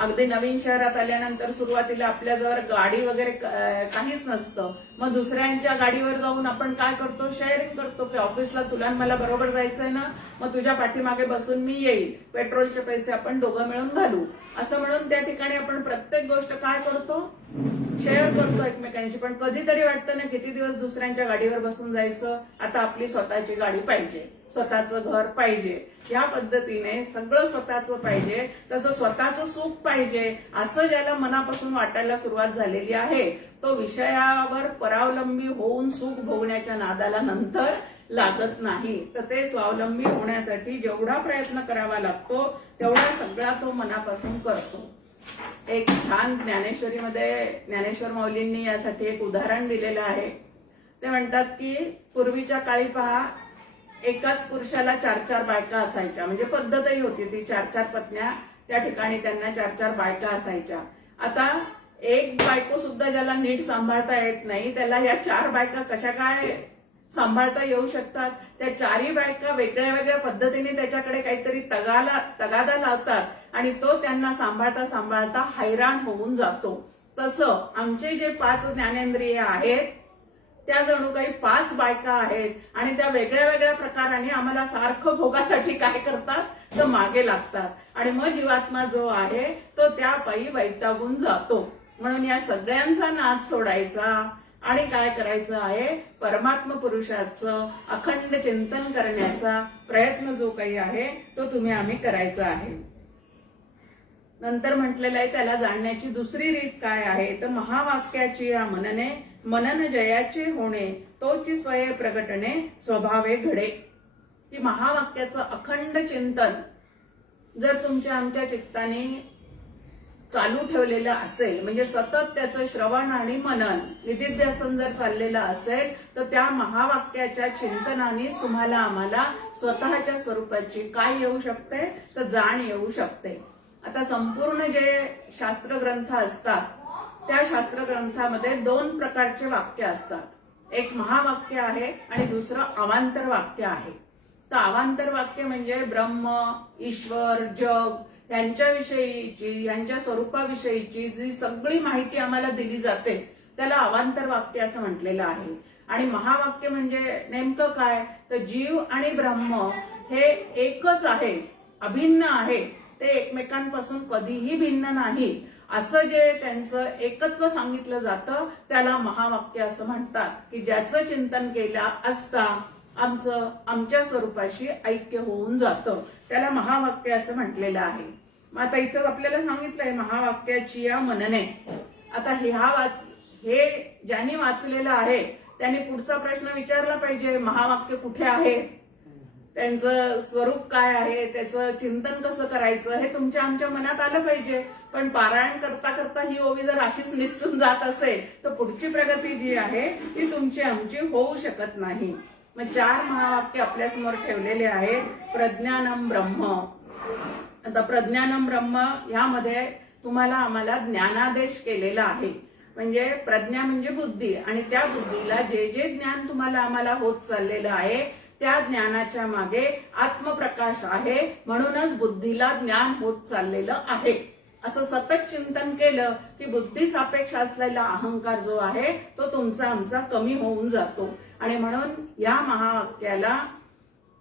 अगदी नवीन शहरात आल्यानंतर सुरुवातीला आपल्याजवळ गाडी वगैरे काहीच नसतं. मग दुसऱ्यांच्या गाडीवर जाऊन आपण काय करतो, शेअरिंग करतो की ऑफिसला तुला मला बरोबर जायचंय ना, मग तुझ्या पाठीमागे बसून मी येईल, पेट्रोलचे पैसे आपण दोघं मिळून घालू, असं म्हणून त्या ठिकाणी आपण प्रत्येक गोष्ट काय करतो, शेअर करतो एकमेकांशी, पण कधीतरी वाटतं ना किती दिवस दुसऱ्यांच्या गाडीवर बसून जायचं, आता आपली स्वतःची गाडी पाहिजे, स्वतःचं घर पाहिजे, या पद्धतीने सगळं स्वतःचं पाहिजे, तसं स्वतःचं सुख पाहिजे असं ज्याला मनापासून वाटायला सुरुवात झालेली आहे तो विषयावर परावलंबी होऊन सुख भोगण्याच्या नादाला नंतर लागत नाही. तर ते स्वावलंबी होण्यासाठी जेवढा प्रयत्न करावा लागतो तेवढा सगळा तो मनापासून करतो. एक छान ज्ञानेश्वरीमध्ये ज्ञानेश्वर माऊलींनी यासाठी एक उदाहरण दिलेलं आहे. ते म्हणतात की पूर्वीच्या काळी पहा, एकाच पुरुषाला 4-4 बायका असायच्या, म्हणजे पद्धतही होती ती, 4-4 पत्न्या त्या ठिकाणी त्यांना 4-4 बायका असायच्या. आता एक बायको सुद्धा ज्याला नीट सांभाळता येत नाही त्याला या 4 बायका कशा काय सांभाळता येऊ शकतात. त्या 4ही बायका वेगळ्या वेगळ्या पद्धतीने त्याच्याकडे काहीतरी तगादा लावतात आणि तो त्यांना सांभाळता सांभाळता हैराण होऊन जातो. तसं आमचे जे 5 ज्ञानेंद्रिय आहेत त्या जणू काही 5 बायका आहेत आणि त्या वेगळ्या वेगळ्या प्रकाराने आम्हाला सारखं भोगासाठी काय करतात तर मागे लागतात आणि मग जीवात्मा जो आहे तो त्या पायी वैतागून जातो. म्हणून या सगळ्यांचा नाद सोडायचा आणि काय करायचं आहे, परमात्मा पुरुषाचं अखंड चिंतन करण्याचा प्रयत्न जो काही आहे तो आम्ही करायचा आहे. नंतर म्हटलेलं आहे त्याला जाणण्याची दुसरी रीत काय आहे तर महावाक्याची या मनने मनन जयाचे होणे तोची स्वये प्रगटणे स्वभावे घडे. की महावाक्याचं अखंड चिंतन जर तुमच्या आमच्या चित्ताने चालू ठेवलेलं असेल, म्हणजे सतत त्याचं श्रवण आणि मनन निदिध्यासन जर चाललेलं असेल तर त्या महावाक्याच्या चिंतनानेच तुम्हाला आम्हाला स्वतःच्या स्वरूपाची काय येऊ शकते तर जाण येऊ शकते. आता संपूर्ण जे शास्त्र ग्रंथ असतात त्या शास्त्र ग्रंथामध्ये 2 प्रकारचे वाक्य असतात. एक महावाक्य आहे आणि दुसरं अवांतर वाक्य आहे. तर अवांतर वाक्य म्हणजे ब्रह्म, ईश्वर, जग यांच्याविषयीची, यांच्या स्वरूपाविषयीची जी सगळी माहिती आम्हाला दिली जाते त्याला अवांतर वाक्य असं म्हटलेलं आहे. आणि महावाक्य म्हणजे नेमकं काय तर जीव आणि ब्रह्म हे एकच आहे, अभिन्न आहे, ते एकमेकांपासून कधीही भिन्न नाही असं जे त्यांचं एकत्व सांगितलं जातं त्याला महावाक्य असं म्हणतात. की ज्याचं चिंतन केलं असता आमच्या स्वरूपाशी ऐक्य होऊन जातं त्याला महावाक्य असं म्हटलेलं आहे. मग आता इथं आपल्याला सांगितलंय महावाक्याची या मनने. आता हे ज्यांनी वाचलेलं आहे त्यांनी पुढचा प्रश्न विचारला पाहिजे, महावाक्य कुठे आहे, त्यांचं स्वरूप काय आहे, त्याचं चिंतन कसं करायचं हे तुमच्या आमच्या मनात आलं पाहिजे. पण पारायण करता करता ही ओवी जर अशीच निसटून जात असेल तर पुढची प्रगती जी आहे ती तुमची आमची होऊ शकत नाही. मग 4 महावाक्य आपल्यासमोर ठेवलेले आहेत. प्रज्ञानम ब्रह्म. आता प्रज्ञानम ब्रह्म ह्यामध्ये तुम्हाला आम्हाला ज्ञानादेश केलेला आहे. म्हणजे प्रज्ञा म्हणजे बुद्धी आणि त्या बुद्धीला जे जे ज्ञान तुम्हाला आम्हाला होत चाललेलं आहे त्या ज्ञानाच्या मागे आत्मप्रकाश आहे, म्हणूनच बुद्धीला ज्ञान होत चाललेलं आहे. असं सतत चिंतन केलं की बुद्धी सापेक्ष असलेला अहंकार जो आहे तो तुमचा आमचा कमी होऊन जातो. आणि म्हणून या महावाक्याला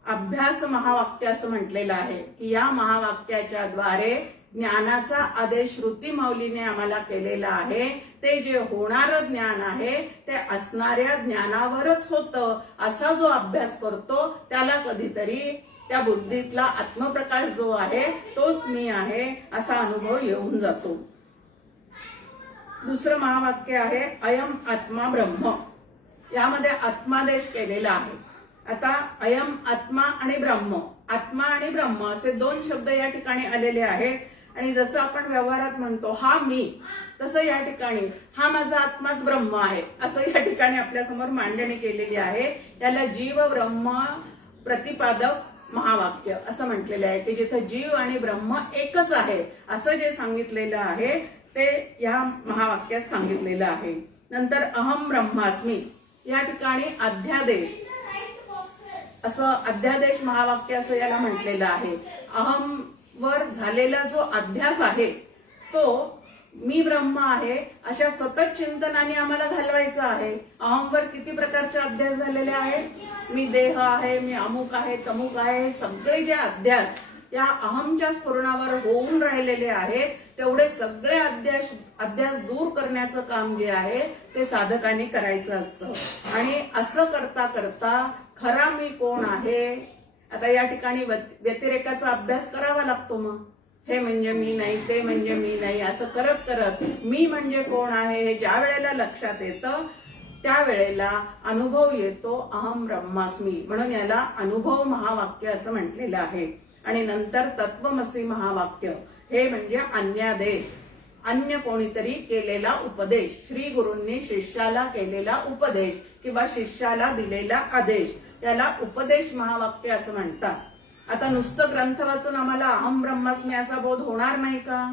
अभ्यास महावाक्य असं म्हटलेलं आहे. की या महावाक्याच्या द्वारे ज्ञानाचा आदेश श्रुती माऊलीने आम्हाला केलेला आहे. ते जे होणारं ज्ञान आहे ते असणाऱ्या ज्ञानावरच होतं असा जो अभ्यास करतो त्याला कधीतरी त्या बुद्धीतला आत्मप्रकाश जो आहे तोच मी आहे असा अनुभव येऊन जातो. दुसरं महावाक्य आहे अयम आत्मा ब्रह्म. यामध्ये आत्मादेश केलेला आहे. आता अयम आत्मा आणि ब्रह्म, आत्मा आणि ब्रह्म असे 2 शब्द या ठिकाणी आलेले आहेत. आणि जसं आपण व्यवहारात म्हणतो हा मी, तसं या ठिकाणी हा माझा आत्माच ब्रह्म आहे असं या ठिकाणी आपल्या समोर मांडणी केलेली आहे. याला जीव ब्रह्म प्रतिपादक महावाक्य असं म्हटलेलं आहे. की जिथं जीव आणि ब्रह्म एकच आहे असं जे सांगितलेलं आहे ते या महावाक्यात सांगितलेलं आहे. नंतर अहम ब्रह्मास्मी या ठिकाणी अध्यादेश, असं अध्यादेश महावाक्य असं याला म्हटलेलं आहे. अहम वर झालेला जो अध्यास आहे तो मी ब्रह्म आहे अशा सतत चिंतनाने आम्हाला घालवायचा आहे. अहमवर किती प्रकारचे अध्यास झालेले आहेत, मी देह आहे, मी अमुक आहे, तमुक आहे, सगळे जे अध्यास या अहमच्या स्फुरणावर होऊन राहिलेले आहेत तेवढे सगळे अध्यास दूर करण्याचं काम जे आहे ते साधकांनी करायचं असतं. आणि असं करता करता खरा मी कोण आहे, आता या ठिकाणी व्यतिरेकाचा अभ्यास करावा लागतो. मग हे म्हणजे मी नाही, ते म्हणजे मी नाही, असं करत करत मी म्हणजे कोण आहे हे ज्या वेळेला लक्षात येतं त्यावेळेला अनुभव येतो अहम ब्रह्मास्मी. म्हणून याला अनुभव महावाक्य असं म्हटलेलं आहे. आणि नंतर तत्वमसी महावाक्य, हे म्हणजे अन्यादेश, अन्य कोणीतरी केलेला उपदेश, श्री गुरूंनी शिष्याला केलेला उपदेश किंवा शिष्याला दिलेला आदेश, त्याला उपदेश महावाक्य असं म्हणतात. आता नुसतं ग्रंथ वाचून आम्हाला अहम ब्रह्मास्मी असा बोध होणार नाही का?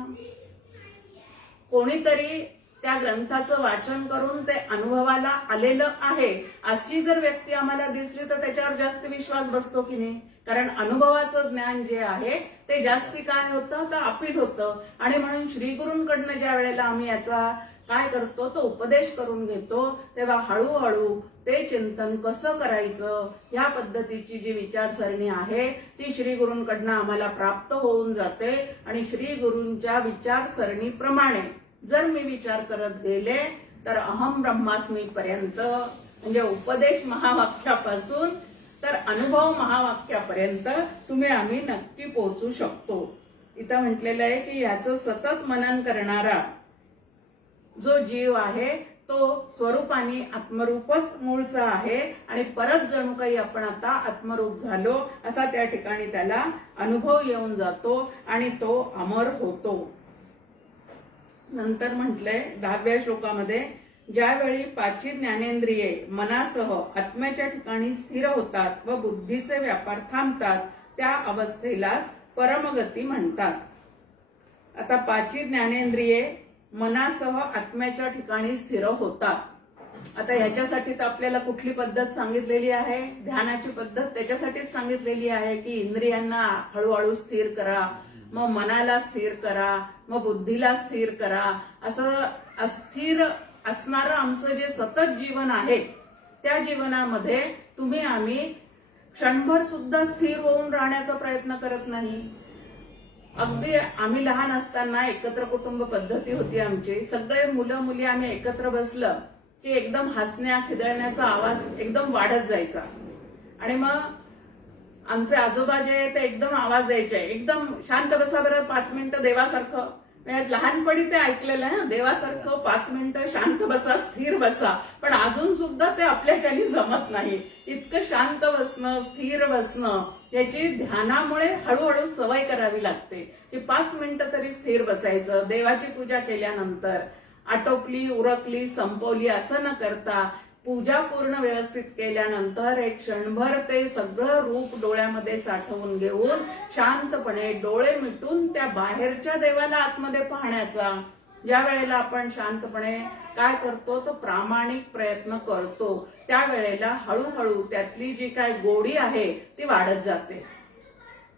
कोणीतरी त्या ग्रंथाचं वाचन करून ते अनुभवाला आलेलं आहे अशी जर व्यक्ती आम्हाला दिसली तर त्याच्यावर जास्त विश्वास बसतो की नाही? कारण अनुभवाचं ज्ञान जे आहे ते जास्ती काय होतं तर आपीत होतं. आणि म्हणून श्री गुरूंकडनं ज्या वेळेला आम्ही याचा काय करतो तो उपदेश करून घेतो तेव्हा हळूहळू ते चिंतन कसं करायचं ह्या पद्धतीची जी विचारसरणी आहे ती श्री गुरूंकडनं आम्हाला प्राप्त होऊन जाते. आणि श्री गुरूंच्या विचारसरणीप्रमाणे जर मी विचार करत गेले तर अहम ब्रह्मास्मी पर्यंत, म्हणजे उपदेश महावाक्यापासून तर अनुभव महावाक्यापर्यंत आम्ही नक्की पोहोचू शकतो. इथं म्हटलेलं आहे की याचं सतत मनन करणारा जो जीव आहे तो स्वरूपाने आत्मरूपच मूळचा आहे आणि परत जणू काही आपण आता आत्मरूप झालो असा त्या ठिकाणी त्याला अनुभव येऊन जातो आणि तो अमर होतो. नंतर म्हटलंय 10व्या श्लोकामध्ये, ज्यावेळी पाची ज्ञानेंद्रिये मनासह आत्म्याच्या ठिकाणी स्थिर होतात व बुद्धीचे व्यापार थांबतात त्या अवस्थेलाच परमगती म्हणतात. आता पाची ज्ञानेंद्रिये मनासह आत्म्याच्या ठिकाणी स्थिर होतात. आता ह्याच्यासाठी तर आपल्याला कुठली पद्धत सांगितलेली आहे? ध्यानाची पद्धत त्याच्यासाठीच सांगितलेली आहे की इंद्रियांना हळूहळू स्थिर करा, मग मनाला स्थिर करा, मग बुद्धीला स्थिर करा. असं अस्थिर असणारं आमचं जे सतत जीवन आहे त्या जीवनामध्ये आम्ही क्षणभर सुद्धा स्थिर होऊन राहण्याचा प्रयत्न करत नाही. अगदी आम्ही लहान असताना एकत्र कुटुंब पद्धती होती आमची. सगळे मुलं मुली आम्ही एकत्र बसलं की एकदम हसण्या खिदळण्याचा आवाज एकदम वाढत जायचा. आणि मग आमचे आजोबा जे ते एकदम आवाज द्यायचे, एकदम शांत बसा बरं 5 मिनिटं देवासारखं. लहानपणी ते ऐकलेलं आहे, देवासारखं 5 मिनिटं शांत बसा, स्थिर बसा. पण अजून सुद्धा ते आपल्याच्यानी जमत नाही. इतकं शांत बसणं, स्थिर बसणं याची ध्यानामुळे हळूहळू सवय करावी लागते की 5 मिनिटं तरी स्थिर बसायचं. देवाची पूजा केल्यानंतर आटोपली, उरकली, संपवली असं न करता पूजा पूर्ण व्यवस्थित केल्यानंतर एक क्षणभर ते सगळं रूप डोळ्यामध्ये साठवून घेऊन शांतपणे डोळे मिटून त्या बाहेरच्या देवाला आतमध्ये पाहण्याचा. ज्या वेळेला आपण शांतपणे काय करतो तो प्रामाणिक प्रयत्न करतो त्यावेळेला हळूहळू त्यातली जी काय गोडी आहे ती वाढत जाते.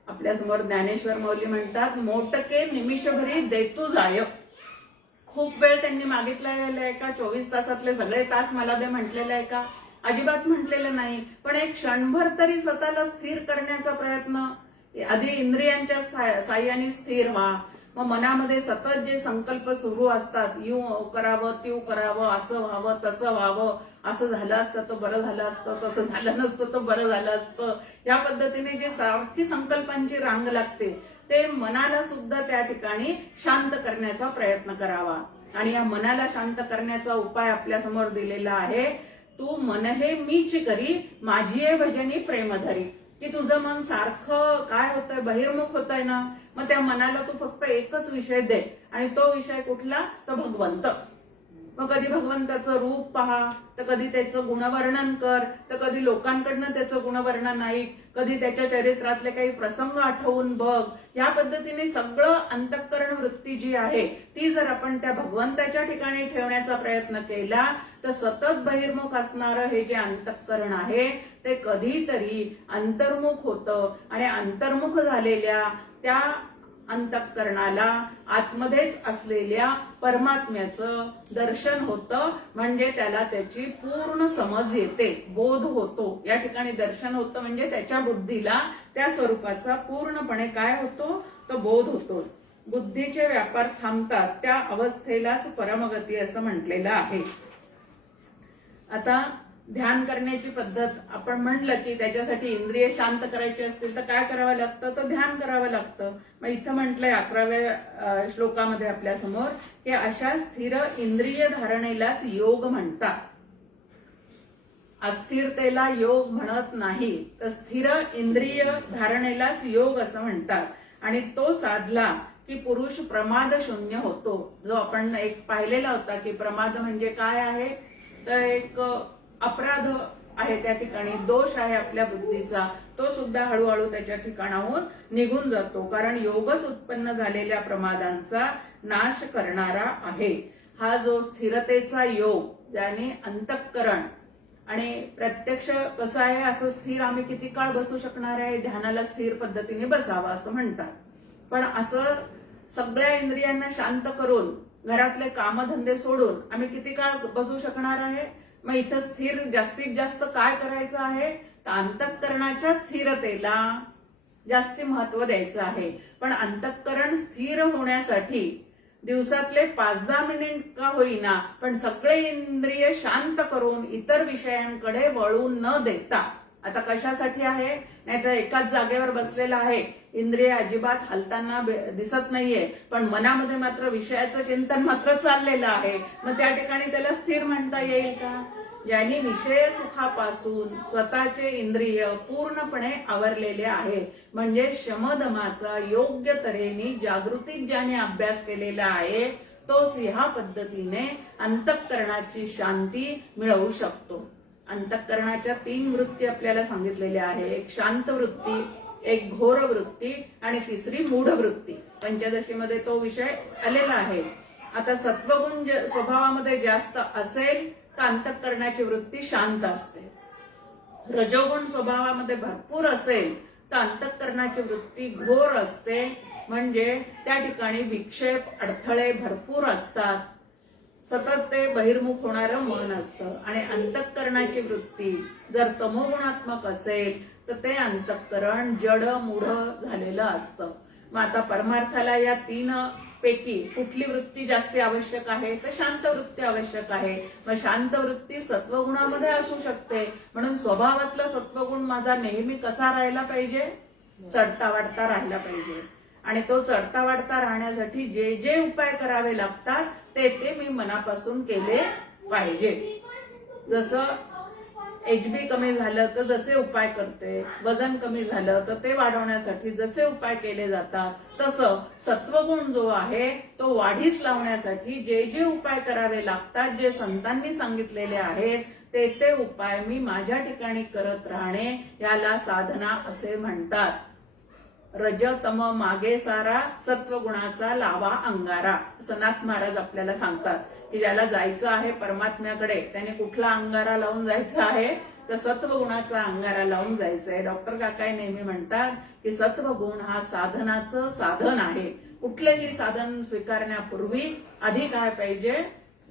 आपल्यासमोर ज्ञानेश्वर माऊली म्हणतात, मोटके निमिषभरी देतू जाय. खूप वेळ त्यांनी मागितलेला आहे का? 24 तासातले सगळे तास मला दे म्हटलेलं आहे का? अजिबात म्हटलेलं नाही. पण एक क्षणभर तरी स्वतःला स्थिर करण्याचा प्रयत्न. आधी इंद्रियांच्या साह्याने स्थिर व्हा, मग मनामध्ये सतत जे संकल्प सुरू असतात, यू करावं, त्यू करावं, असं व्हावं, तसं व्हावं, असं झालं असतं तर बरं झालं असतं, तसं झालं नसतं तर बरं झालं असतं, या पद्धतीने जे सारखी संकल्पांची रांग लागते ते मनाला सुद्धा त्या ठिकाणी शांत करण्याचा प्रयत्न करावा. आणि या मनाला शांत करण्याचा उपाय आपल्या समोर दिलेला आहे. तू मन हे मीच करी, माझी आहे भजनी प्रेम धरी. की तुझं मन सारखं काय होतंय, बहिर्मुख होतंय ना, मग त्या मनाला तू फक्त एकच विषय दे. आणि तो विषय कुठला? तर भगवंत. मग कधी भगवंताचं रूप पहा, तर कधी त्याचं गुणवर्णन कर, तर कधी लोकांकडनं त्याचं गुणवर्णन ऐक, कधी त्याच्या चरित्रातले काही प्रसंग आठवून बघ. या पद्धतीने सगळं अंतःकरण वृत्ती जी आहे ती जर आपण त्या भगवंताच्या ठिकाणी ठेवण्याचा प्रयत्न केला तर सतत बहिर्मुख असणारं हे जे अंतःकरण आहे ते कधीतरी अंतर्मुख होतं. आणि अंतर्मुख झालेल्या त्या अंतःकरणाला आतमध्येच असलेल्या परमात्म्याचं दर्शन होतं, म्हणजे त्याला त्याची पूर्ण समज येते, बोध होतो. या ठिकाणी दर्शन होतं म्हणजे त्याच्या बुद्धीला त्या स्वरूपाचा पूर्णपणे काय होतो, तो बोध होतो. बुद्धीचे व्यापार थांबतात, त्या अवस्थेलाच परमगती असं म्हटलेलं आहे. आता ध्यान करण्याची पद्धत आपण म्हणलं की त्याच्यासाठी इंद्रिय शांत करायची असतील तर काय करावं लागतं, तर ध्यान करावं लागतं. मग इथं म्हटलंय 11व्या श्लोकामध्ये आपल्या समोर की अशा स्थिर इंद्रिय धारणेलाच योग म्हणतात. अस्थिरतेला योग म्हणत नाही, तर स्थिर इंद्रिय धारणेलाच योग असं म्हणतात. आणि तो साधला की पुरुष प्रमाद शून्य होतो. जो आपण एक पाहिलेला होता की प्रमाद म्हणजे काय आहे, तर एक अपराध आहे, त्या ठिकाणी दोष आहे आपल्या बुद्धीचा, तो सुद्धा हळूहळू त्याच्या ठिकाणाहून निघून जातो. कारण योगच उत्पन्न झालेल्या प्रमादांचा नाश करणारा आहे. हा जो स्थिरतेचा योग, ज्याने अंतःकरण आणि प्रत्यक्ष कसं आहे, असं स्थिर आम्ही किती काळ बसू शकणार आहे, ध्यानाला स्थिर पद्धतीने बसावं असं म्हणतात. पण असं सगळ्या इंद्रियांना शांत करून घरातले कामधंदे सोडून आम्ही किती काळ बसू शकणार आहे. मग इथं स्थिर जास्तीत जास्त काय करायचं आहे, तर अंतःकरणाच्या स्थिरतेला जास्ती महत्व द्यायचं आहे. पण अंतःकरण स्थिर होण्यासाठी दिवसातले 5-10 मिनिट का होईना, पण सगळे इंद्रिय शांत करून इतर विषयांकडे वळू न देता. आता कशासाठी आहे, नाहीतर एकाच जागेवर बसलेला आहे, इंद्रिय अजिबात हलताना दिसत नाहीये, पण मनामध्ये मात्र विषयाचं चिंतन मात्र चाललेलं आहे. मग त्या ठिकाणी त्याला स्थिर म्हणता येईल का? ज्यांनी विषय सुखापासून स्वतःचे इंद्रिय पूर्णपणे आवरलेले आहे, म्हणजे शमदमाचा योग्य तऱ्हेने जागृतीत ज्याने अभ्यास केलेला आहे, तोच ह्या पद्धतीने अंतःकरणाची शांती मिळवू शकतो. अंतःकरणाच्या 3 वृत्ती आपल्याला सांगितलेल्या आहे. एक शांत वृत्ती, एक घोर वृत्ती आणि तिसरी मूढ वृत्ती. पंचदशीमध्ये तो विषय आलेला आहे. आता सत्वगुण स्वभावामध्ये जास्त असेल तर अंतःकरणाची वृत्ती शांत असते. रजोगुण स्वभावामध्ये भरपूर असेल तर अंतःकरणाची वृत्ती घोर असते, म्हणजे त्या ठिकाणी विक्षेप अडथळे भरपूर असतात, सतत ते बहिर्मुख होणारं मन असतं. आणि अंतःकरणाची वृत्ती जर तमोगुणात्मक असेल तर ते अंतःकरण जड मूढ झालेलं असतं. मग आता परमार्थाला या 3 पैकी कुठली वृत्ती जास्ती आवश्यक आहे, तर शांत वृत्ती आवश्यक आहे. मग शांत वृत्ती सत्वगुणामध्ये असू शकते, म्हणून स्वभावातला सत्वगुण माझा नेहमी कसा राहायला पाहिजे, चढता वाढता राहिला पाहिजे. आणि तो चढता वाढता राहण्यासाठी जे जे उपाय करावे लागतात ते मी मनापासून केले पाहिजे. जसं HB कमी झालं तर जसे उपाय करते, वजन कमी झालं तर ते वाढवण्यासाठी जसे उपाय केले जातात, तसं सत्वगुण जो आहे तो वाढीस लावण्यासाठी जे जे उपाय करावे लागतात, जे संतांनी सांगितलेले आहेत, ते उपाय मी माझ्या ठिकाणी करत राहणे, याला साधना असे म्हणतात. रजतम मागे सारा, सत्वगुणाचा लावा अंगारा, सनाथ महाराज आपल्याला सांगतात की ज्याला जायचं आहे परमात्म्याकडे त्याने कुठला अंगारा लावून जायचं आहे, तर सत्वगुणाचा अंगारा लावून जायचंय. डॉक्टर काकाई नेहमी म्हणतात की सत्वगुण हा साधनाचं साधन आहे. कुठलेही साधन स्वीकारण्यापूर्वी आधी काय पाहिजे,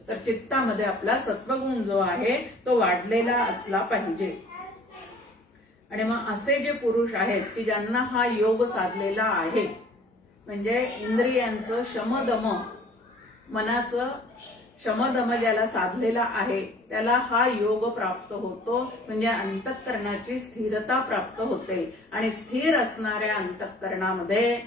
तर चित्तामध्ये आपला सत्वगुण जो आहे तो वाढलेला असला पाहिजे. आणि मग असे जे पुरुष आहेत की ज्यांना हा योग साधलेला आहे, म्हणजे इंद्रियांचं शमदम, मनाचं शमदम ज्याला साधलेला आहे त्याला हा योग प्राप्त होतो, म्हणजे अंतःकरणाची स्थिरता प्राप्त होते. आणि स्थिर असणाऱ्या अंतःकरणामध्ये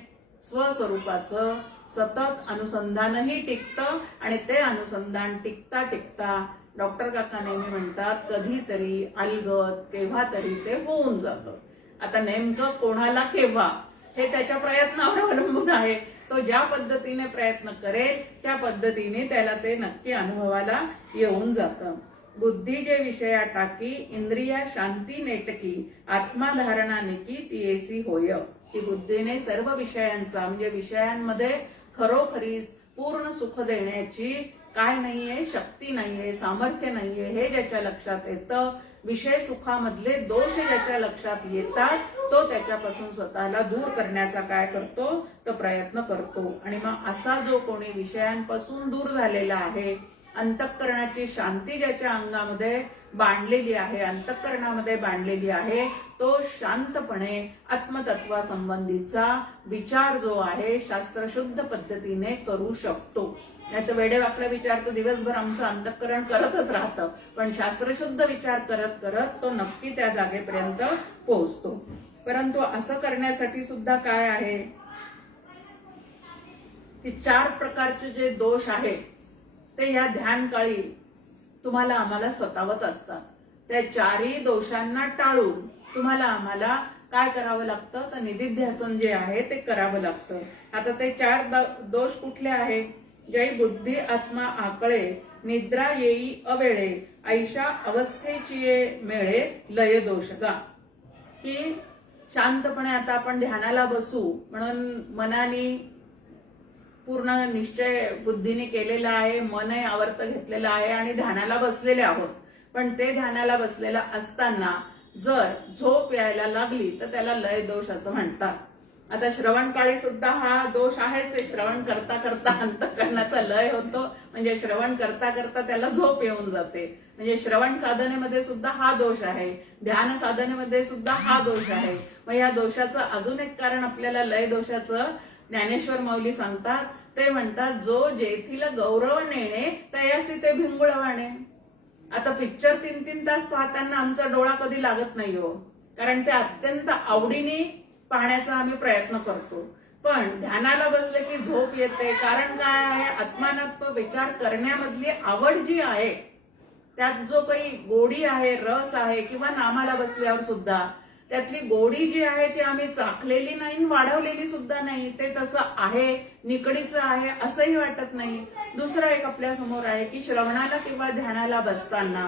स्वस्वरूपाचं सतत अनुसंधानही टिकतं. आणि ते अनुसंधान टिकता टिकता डॉक्टर काका नेहमी म्हणतात कधीतरी अलगद केव्हा तरी ते होऊन जातं. आता नेमकं कोणाला केव्हा हे त्याच्या प्रयत्नावर अवलंबून आहे. तो ज्या पद्धतीने प्रयत्न करेल त्या पद्धतीने त्याला ते नक्की अनुभवाला येऊन जातं. बुद्धी जे विषया टाकी, इंद्रिया शांती नेटकी, आत्माधारणा निकी तियेसी होय. की बुद्धीने सर्व विषयांचा, म्हणजे विषयांमध्ये खरोखरीच पूर्ण सुख देण्याची काय नाहीये, शक्ती नाहीये, सामर्थ्य नाहीये हे ज्याच्या लक्षात येतं, विषय सुखामधले दोष ज्याच्या लक्षात येतात, तो त्याच्यापासून स्वतःला दूर करण्याचा काय करतो तर प्रयत्न करतो. आणि मग असा जो कोणी विषयांपासून दूर झालेला आहे, अंतःकरणाची शांती ज्याच्या अंगामध्ये बांधलेली आहे, अंतःकरणामध्ये बांधलेली आहे, तो शांतपणे आत्मतत्वासंबंधीचा विचार जो आहे शास्त्रशुद्ध पद्धतीने करू शकतो. नाही तर वेडे आपला विचार तर दिवसभर आमचं अंतःकरण करतच राहतं, पण शास्त्रशुद्ध विचार करत करत तो नक्की त्या जागेपर्यंत पोहोचतो. परंतु असं करण्यासाठी सुद्धा काय आहे की 4 प्रकारचे जे दोष आहे ते या ध्यान काळी तुम्हाला आम्हाला सतावत असतात. त्या 4ही दोषांना टाळून तुम्हाला आम्हाला काय करावं लागतं तर निधिध्यासन जे आहे ते करावं लागतं. आता ते 4 दोष कुठले आहे? जय बुद्धी आत्मा आकळे, निद्रा येई अवेळे, ऐशा अवस्थेची मेळे, लय दोष गा. की शांतपणे आता आपण ध्यानाला बसू म्हणून मनाने पूर्ण निश्चय बुद्धीने केलेला आहे, मनही आवर्त घेतलेला आहे आणि ध्यानाला बसलेले आहोत. पण ते ध्यानाला बसलेला असताना जर झोप यायला लागली तर त्याला लय दोष असं म्हणतात. आता श्रवण काळी सुद्धा हा दोष आहेच. श्रवण करता करता अंतःकरणाचा लय होतो, म्हणजे श्रवण करता करता त्याला झोप येऊन जाते. म्हणजे श्रवण साधनेमध्ये सुद्धा हा दोष आहे, ध्यान साधनेमध्ये सुद्धा हा दोष आहे. मग या दोषाचं अजून एक कारण आपल्याला लय दोषाचं ज्ञानेश्वर माऊली सांगतात. ते म्हणतात जो जेथील गौरव नेणे तयासी ते भिंगुळवाणे. आता पिक्चर 3-3 तास पाहताना आमचा डोळा कधी लागत नाही हो, कारण ते अत्यंत आवडीने पाहण्याचा आम्ही प्रयत्न करतो. पण ध्यानाला बसले की झोप येते. कारण काय आहे? आत्मानात्म विचार करण्यामधली आवड जी आहे, त्यात जो काही गोडी आहे, रस आहे, किंवा नामाला बसल्यावर सुद्धा त्यातली गोडी जी आहे ती आम्ही चाखलेली नाही, वाढवलेली सुद्धा नाही. ते तसं आहे, निकडीचं आहे असंही वाटत नाही. दुसरं एक आपल्या समोर आहे की श्रवणाला किंवा ध्यानाला बसताना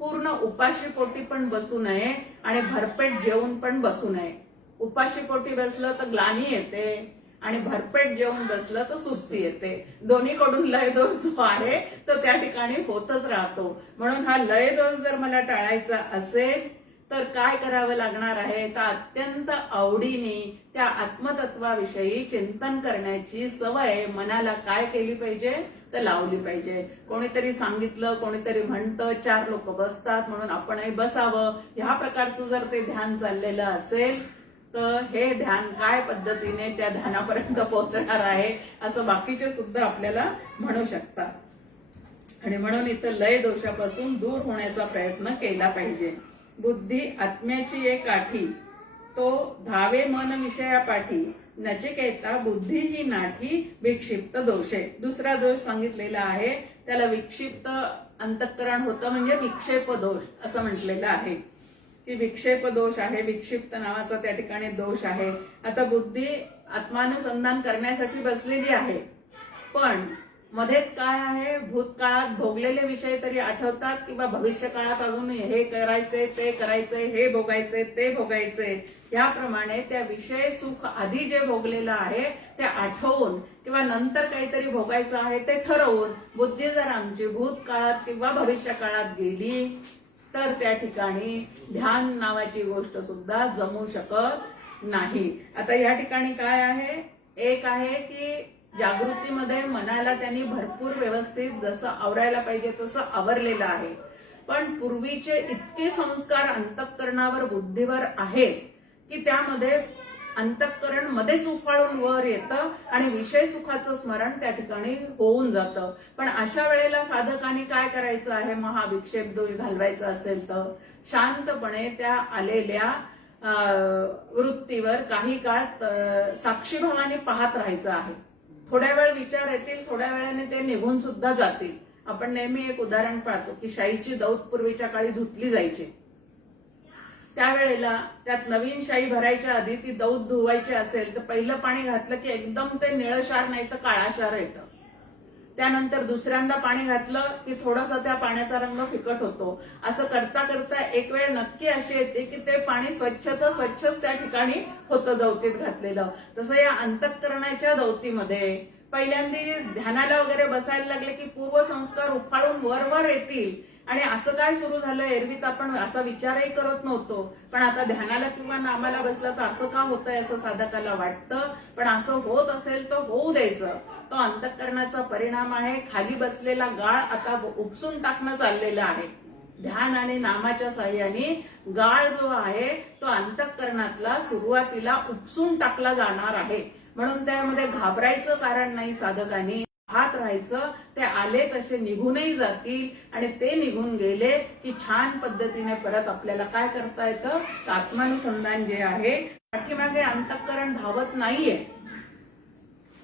पूर्ण उपाशी पोटी पण बसू नये आणि भरपेट जेवून पण बसू नये. उपाशी पोटी बसलं तर ग्लानी येते आणि भरपेट जेवून बसलं तर सुस्ती येते. दोन्हीकडून लय दोष जो आहे तो त्या ठिकाणी होतच राहतो. म्हणून हा लय दोष जर मला टाळायचा असेल तर काय करावं लागणार आहे तर अत्यंत आवडीने त्या आत्मतत्वाविषयी चिंतन करण्याची सवय मनाला काय केली पाहिजे तर लावली पाहिजे. कोणीतरी सांगितलं, कोणीतरी म्हणतं, 4 लोक बसतात म्हणून आपणही बसावं, ह्या प्रकारचं जर ते ध्यान चाललेलं असेल तर हे ध्यान काय पद्धतीने त्या ध्यानापर्यंत पोहोचणार आहे असं बाकीचे सुद्धा आपल्याला म्हणू शकतात. आणि म्हणून इथं लय दोषापासून दूर होण्याचा प्रयत्न केला पाहिजे. बुद्धी आत्म्याची एक काठी, तो धावे मन विषया पाठी, नचिकेता बुद्धी ही नाठी, विक्षिप्त दोषे. दुसरा दोष सांगितलेला आहे, त्याला विक्षिप्त अंतःकरण होतं म्हणजे विक्षेप दोष असं म्हटलेलं आहे. की विक्षेप दोष आहे, विक्षिप्त नावाचा त्या ठिकाणी दोष आहे. आता बुद्धी आत्मानुसंधान करण्यासाठी बसलेली आहे, पण मध्येच काय आहे, भूतकाळात भोगलेले विषय तरी आठवतात किंवा भविष्य काळात अजून हे करायचे, ते करायचे, हे भोगायचे, ते भोगायचे, याप्रमाणे त्या विषय सुख आधी जे भोगलेलं आहे ते आठवून किंवा नंतर काहीतरी भोगायचं आहे ते ठरवून बुद्धी जर आमची भूतकाळात किंवा भविष्य काळात गेली तर त्या ठिकाणी ध्यान नावाची गोष्ट सुद्धा जमू शकत नाही. आता या ठिकाणी काय आहे, एक आहे की जागृतीमध्ये मनाला त्यांनी भरपूर व्यवस्थित जसं आवरायला पाहिजे तसं आवरलेलं आहे, पण पूर्वीचे इतके संस्कार अंतःकरणावर बुद्धीवर आहेत की त्यामध्ये अंतःकरण मध्येच उफाळून वर येतं आणि विषय सुखाचं स्मरण त्या ठिकाणी होऊन जातं. पण अशा वेळेला साधकांनी काय करायचं आहे, महाविक्षेप दोष घालवायचा असेल तर शांतपणे त्या आलेल्या वृत्तीवर काही काळ साक्षीभावाने पाहत राहायचं आहे. थोड्या वेळ विचार येतील, थोड्या वेळाने ते निघून सुद्धा जातील. आपण नेहमी एक उदाहरण पाहतो की शाईची दौत पूर्वीच्या काळी धुतली जायची. त्यावेळेला त्यात नवीन शाई भरायच्या आधी ती दौत धुवायची असेल तर पहिलं पाणी घातलं की एकदम ते निळशार नाही तर काळाशार येतं. त्यानंतर दुसऱ्यांदा पाणी घातलं की थोडासा त्या पाण्याचा रंग फिकट होतो. असं करता करता एक वेळ नक्की अशी येते की ते पाणी स्वच्छच त्या ठिकाणी होतं दौतीत घातलेलं. तसं या अंतःकरणाच्या दौतीमध्ये पहिल्यांदा ध्यानाला वगैरे बसायला लागले की पूर्वसंस्कार उफाळून वर येतील आणि असं काय सुरू झालं. एरवीत आपण असा विचारही करत नव्हतो, पण आता ध्यानाला किंवा नामाला बसलं तर असं का होतंय असं साधकाला वाटतं. पण असं होत असेल तर होऊ द्यायचं. तो अंतःकरणाचा परिणाम आहे. खाली बसलेला गाळ आता उपसून टाकणं चाललेलं आहे. ध्यान आणि नामाच्या साह्याने गाळ जो आहे तो अंतःकरणातला सुरुवातीला उपसून टाकला जाणार आहे. म्हणून त्यामध्ये घाबरायचं कारण नाही. साधकांनी हात राहायचं. ते आले तसे निघूनही जातील आणि ते निघून गेले की छान पद्धतीने परत आपल्याला काय करता येतं. आत्मानुसंधान जे आहे, पाठीमागे अंतःकरण धावत नाहीये,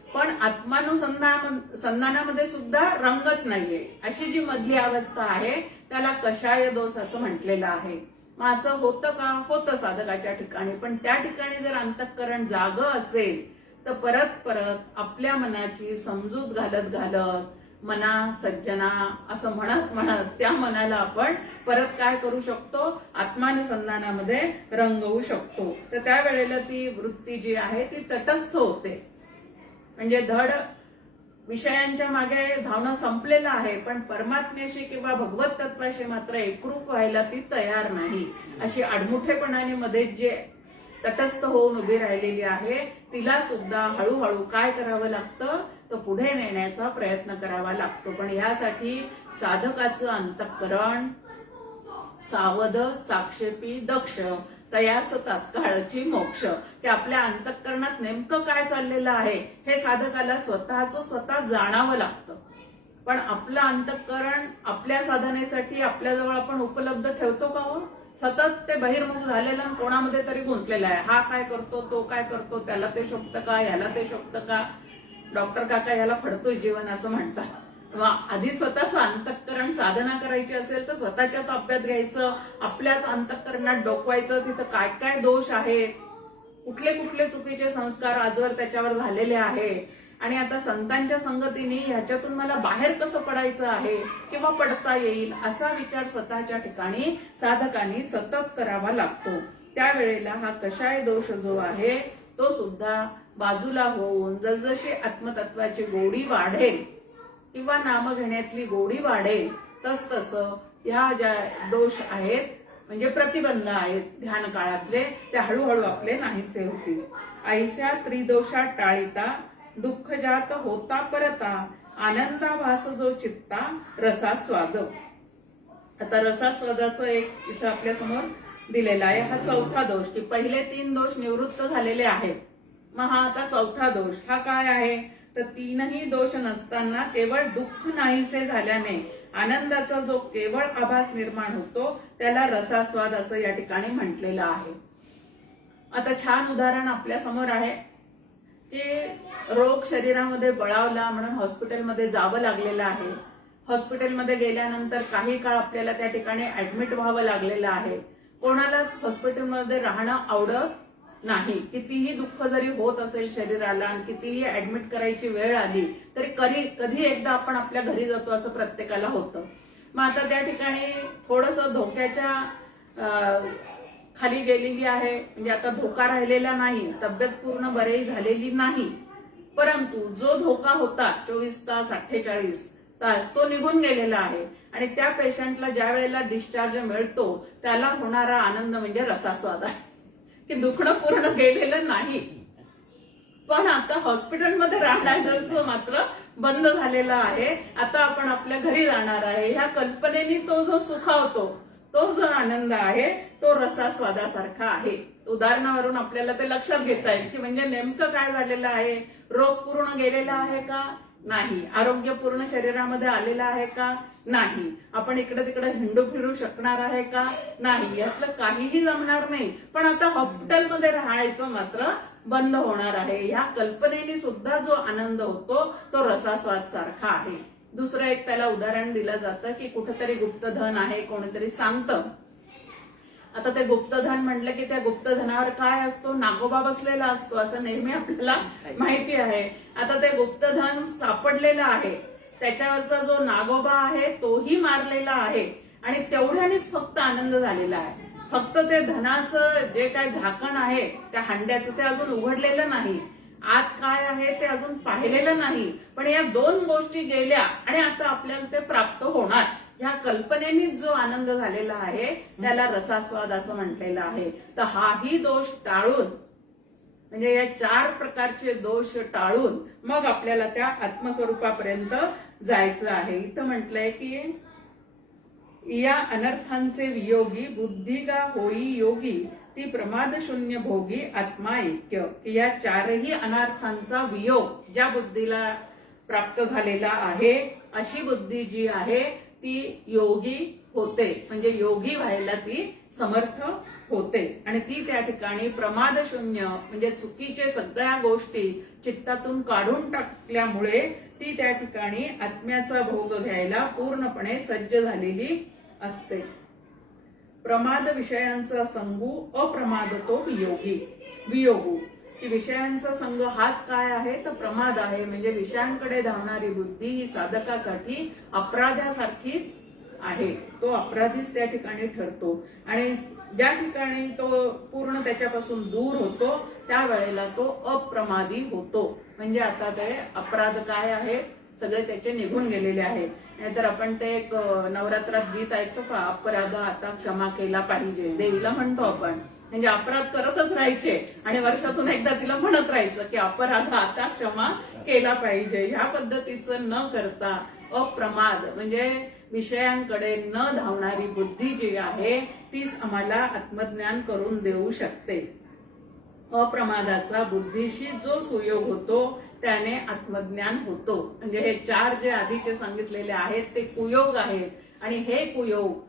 पण आत्मानुसंधानामध्ये सुद्धा रंगत नाहीये. अशी जी मधली अवस्था आहे त्याला कषाय दोष असं म्हटलेलं आहे. मग असं होतं का? होतं साधकाच्या ठिकाणी. पण त्या ठिकाणी जर अंतःकरण जागं असेल तर परत परत आपल्या मनाची समजूत घालत घालत मना सज्जना असं म्हणत त्या मनाला आपण परत काय करू शकतो, आत्मानुसंधानामध्ये रंगवू शकतो. तर त्यावेळेला ती वृत्ती जी आहे ती तटस्थ होते. म्हणजे धड विषयांच्या मागे धावणं संपलेलं आहे, पण परमात्म्याशी किंवा भगवत तत्वाशी मात्र एकरूप व्हायला ती तयार नाही. अशी आडमुठेपणाने मध्ये जे तटस्थ होऊन उभी राहिलेली आहे तिला सुद्धा हळूहळू काय करावं लागतं, तर पुढे नेण्याचा प्रयत्न करावा लागतो. पण यासाठी साधकाचं अंतःकरण सावध साक्षेपी दक्ष तयास तात्काळची मोक्ष. की आपल्या अंतःकरणात नेमकं काय चाललेलं आहे हे साधकाला स्वतः जाणावं लागतं. पण आपलं अंतःकरण आपल्या साधनेसाठी आपल्याजवळ आपण उपलब्ध ठेवतो का हो? सतत ते बहिर्मुख झालेलं आणि कोणामध्ये तरी गुंतलेलं आहे. हा काय करतो, तो काय करतो, त्याला ते शोभतं का, ह्याला ते शोभतं का, डॉक्टर काका ह्याला फडतोय जीवन असं म्हणतात. किंवा आधी स्वतःचं अंतःकरण साधना करायची असेल तर स्वतःच्यात अभ्यास घ्यायचं, आपल्याच अंतःकरणात डोकवायचं तिथं काय काय दोष आहेत, कुठले कुठले चुकीचे संस्कार आजवर त्याच्यावर झालेले आहे आणि आता संतांच्या संगतीने ह्याच्यातून मला बाहेर कसं पडायचं आहे किंवा पडता येईल असा विचार स्वतःच्या ठिकाणी साधकांनी सतत करावा लागतो. त्यावेळेला हा कषाय दोष जो आहे तो सुद्धा बाजूला होऊन जसजशी आत्मतत्वाची गोडी वाढेल किंवा नाम घेण्यातली गोडी वाढेल तसतसं ह्या ज्या दोष आहेत म्हणजे प्रतिबंध आहेत ध्यान काळातले ते हळूहळू आपले नाहीसे होतील. ऐशा त्रिदोषा टाळिता दुःख जात होता परता आनंदाभास जो चित्ता रसास्वाद. आता रसास्वादाचं एक इथं आपल्या समोर दिलेला आहे. हा चौथा दोष की पहिले 3 दोष निवृत्त झालेले आहेत. मग हा आता चौथा दोष हा काय आहे तर 3ही दोष नसताना केवळ दुःख नाहीसे झाल्याने आनंदाचा जो केवळ आभास निर्माण होतो त्याला रसास्वाद असं या ठिकाणी म्हटलेलं आहे. आता छान उदाहरण आपल्या समोर आहे की रोग शरीरामध्ये बळावला म्हणून हॉस्पिटलमध्ये जावं लागलेलं आहे. हॉस्पिटलमध्ये गेल्यानंतर काही काळ आपल्याला त्या ठिकाणी ऍडमिट व्हावं लागलेलं आहे. कोणालाच हॉस्पिटलमध्ये राहणं आवडत नाही. कितीही दुःख जरी होत असेल शरीराला आणि कितीही ऍडमिट करायची वेळ आली तरी कधी एकदा आपण आपल्या घरी जातो असं प्रत्येकाला होतं. मग आता त्या ठिकाणी थोडंसं धोक्याच्या खाली गेलेली आहे. म्हणजे आता धोका राहिलेला नाही, तब्येत पूर्ण बरी झालेली नाही, परंतु जो धोका होता 24 तास 48 तास तो निघून गेलेला आहे. आणि त्या पेशंटला ज्या वेळेला डिस्चार्ज मिळतो त्याला होणारा आनंद म्हणजे रसास्वाद आहे की दुखणं पूर्ण गेलेलं नाही. पण आता हॉस्पिटलमध्ये राहण्याचं मात्र बंद झालेलं आहे. आता आपण आपल्या घरी जाणार आहे ह्या कल्पनेने तो जो सुखावतो तो जो आनंद आहे तो रसास्वादासारखा आहे. उदाहरणावरून आपल्याला ते लक्षात घेता येईल की म्हणजे नेमकं काय झालेलं आहे. रोग पूर्ण गेलेला आहे का नाही, आरोग्य पूर्ण शरीरामध्ये आलेलं आहे का नाही, आपण इकडे तिकडे हिंडू फिरू शकणार आहे का नाही, यातलं काहीही जमणार नाही. पण आता हॉस्पिटलमध्ये राहायचं मात्र बंद होणार आहे. ह्या कल्पनेने सुद्धा जो आनंद होतो तो रसास्वाद सारखा आहे. दुसरं एक त्याला उदाहरण दिलं जातं की कुठेतरी गुप्तधन आहे कोणीतरी सांगतं. आता ते गुप्तधन म्हटलं की त्या गुप्तधनावर काय असतो, नागोबा बसलेला असतो असं नेहमी आपल्याला माहिती आहे. आता ते गुप्तधन सापडलेलं आहे, त्याच्यावरचा जो नागोबा आहे तोही मारलेला आहे आणि तेवढ्यानेच फक्त आनंद झालेला आहे. फक्त ते धनाचं जे काय झाकण आहे त्या हंड्याचं ते अजून उघडलेलं नाही आत काय आहे ते अजून पाहिलेलं नाही, पण या दोन गोष्टी गेल्या आणि आता आपल्याला ते प्राप्त होणार, ह्या कल्पनेनीच जो आनंद झालेला आहे त्याला रसास्वाद असं म्हटलेलं आहे. तर हाही दोष टाळून, म्हणजे या 4 प्रकारचे दोष टाळून मग आपल्याला त्या आत्मस्वरूपापर्यंत जायचं आहे. इथं म्हटलंय की या अनर्थांचे वियोगी बुद्धिगा होई योगी, ती प्रमाद शून्य भोगी आत्मा ऐक्य. या 4ही अनर्थांचा वियोग ज्या बुद्धीला प्राप्त झालेला आहे, अशी बुद्धी जी आहे ती योगी होते, म्हणजे योगी व्हायला ती समर्थ होते. आणि ती त्या ठिकाणी प्रमाद शून्य, म्हणजे चुकीचे सगळ्या गोष्टी चित्तातून काढून टाकल्यामुळे ती त्या ठिकाणी आत्म्याचा भोग घ्यायला पूर्णपणे सज्ज झालेली असते. प्रमाद विषयांचा संगू अप्रमाद तो वियोगू, की विषयांचा संग हाच काय आहे तर प्रमाद आहे. म्हणजे विषयांकडे धावणारी बुद्धी ही साधकासाठी अपराध्यासारखीच आहे. तो अपराधीच त्या ठिकाणी ठरतो आणि ज्या ठिकाणी तो पूर्ण त्याच्यापासून दूर होतो त्यावेळेला तो अप्रमादी होतो. म्हणजे आता ते अपराध काय आहे सगळे त्याचे निघून गेलेले आहे. नाहीतर आपण ते एक नवरात्रात गीत ऐकतो का, अपराध आता क्षमा केला पाहिजे, देवीला म्हणतो आपण. म्हणजे अपराध करतच राहायचे आणि वर्षातून एकदा तिला म्हणत राहायचं की अपराध आता क्षमा केला पाहिजे. ह्या पद्धतीचं न करता अप्रमाद, म्हणजे विषयांकडे न धावणारी बुद्धी जी आहे तीच आम्हाला आत्मज्ञान करून देऊ शकते. अप्रमादाचा बुद्धीशी जो सुयोग होतो त्याने आत्मज्ञान होतो. म्हणजे हे 4 जे आधीचे सांगितलेले आहेत ते कुयोग आहेत आणि हे कुयोग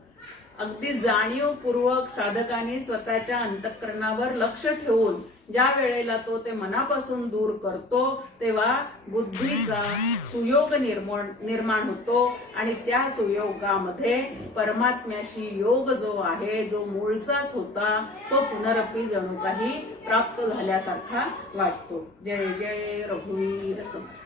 अगदी जाणीवपूर्वक साधकाने स्वतःच्या अंतःकरणावर लक्ष ठेवून ज्या वेळेला तो ते मनापासून दूर करतो तेव्हा बुद्धीचा सुयोग निर्माण होतो आणि त्या सुयोगामध्ये परमात्म्याशी योग जो आहे, जो मूळचाच होता, तो पुनरपी जणू काही प्राप्त झाल्यासारखा वाटतो. जय जय रघुवीर समर्थ.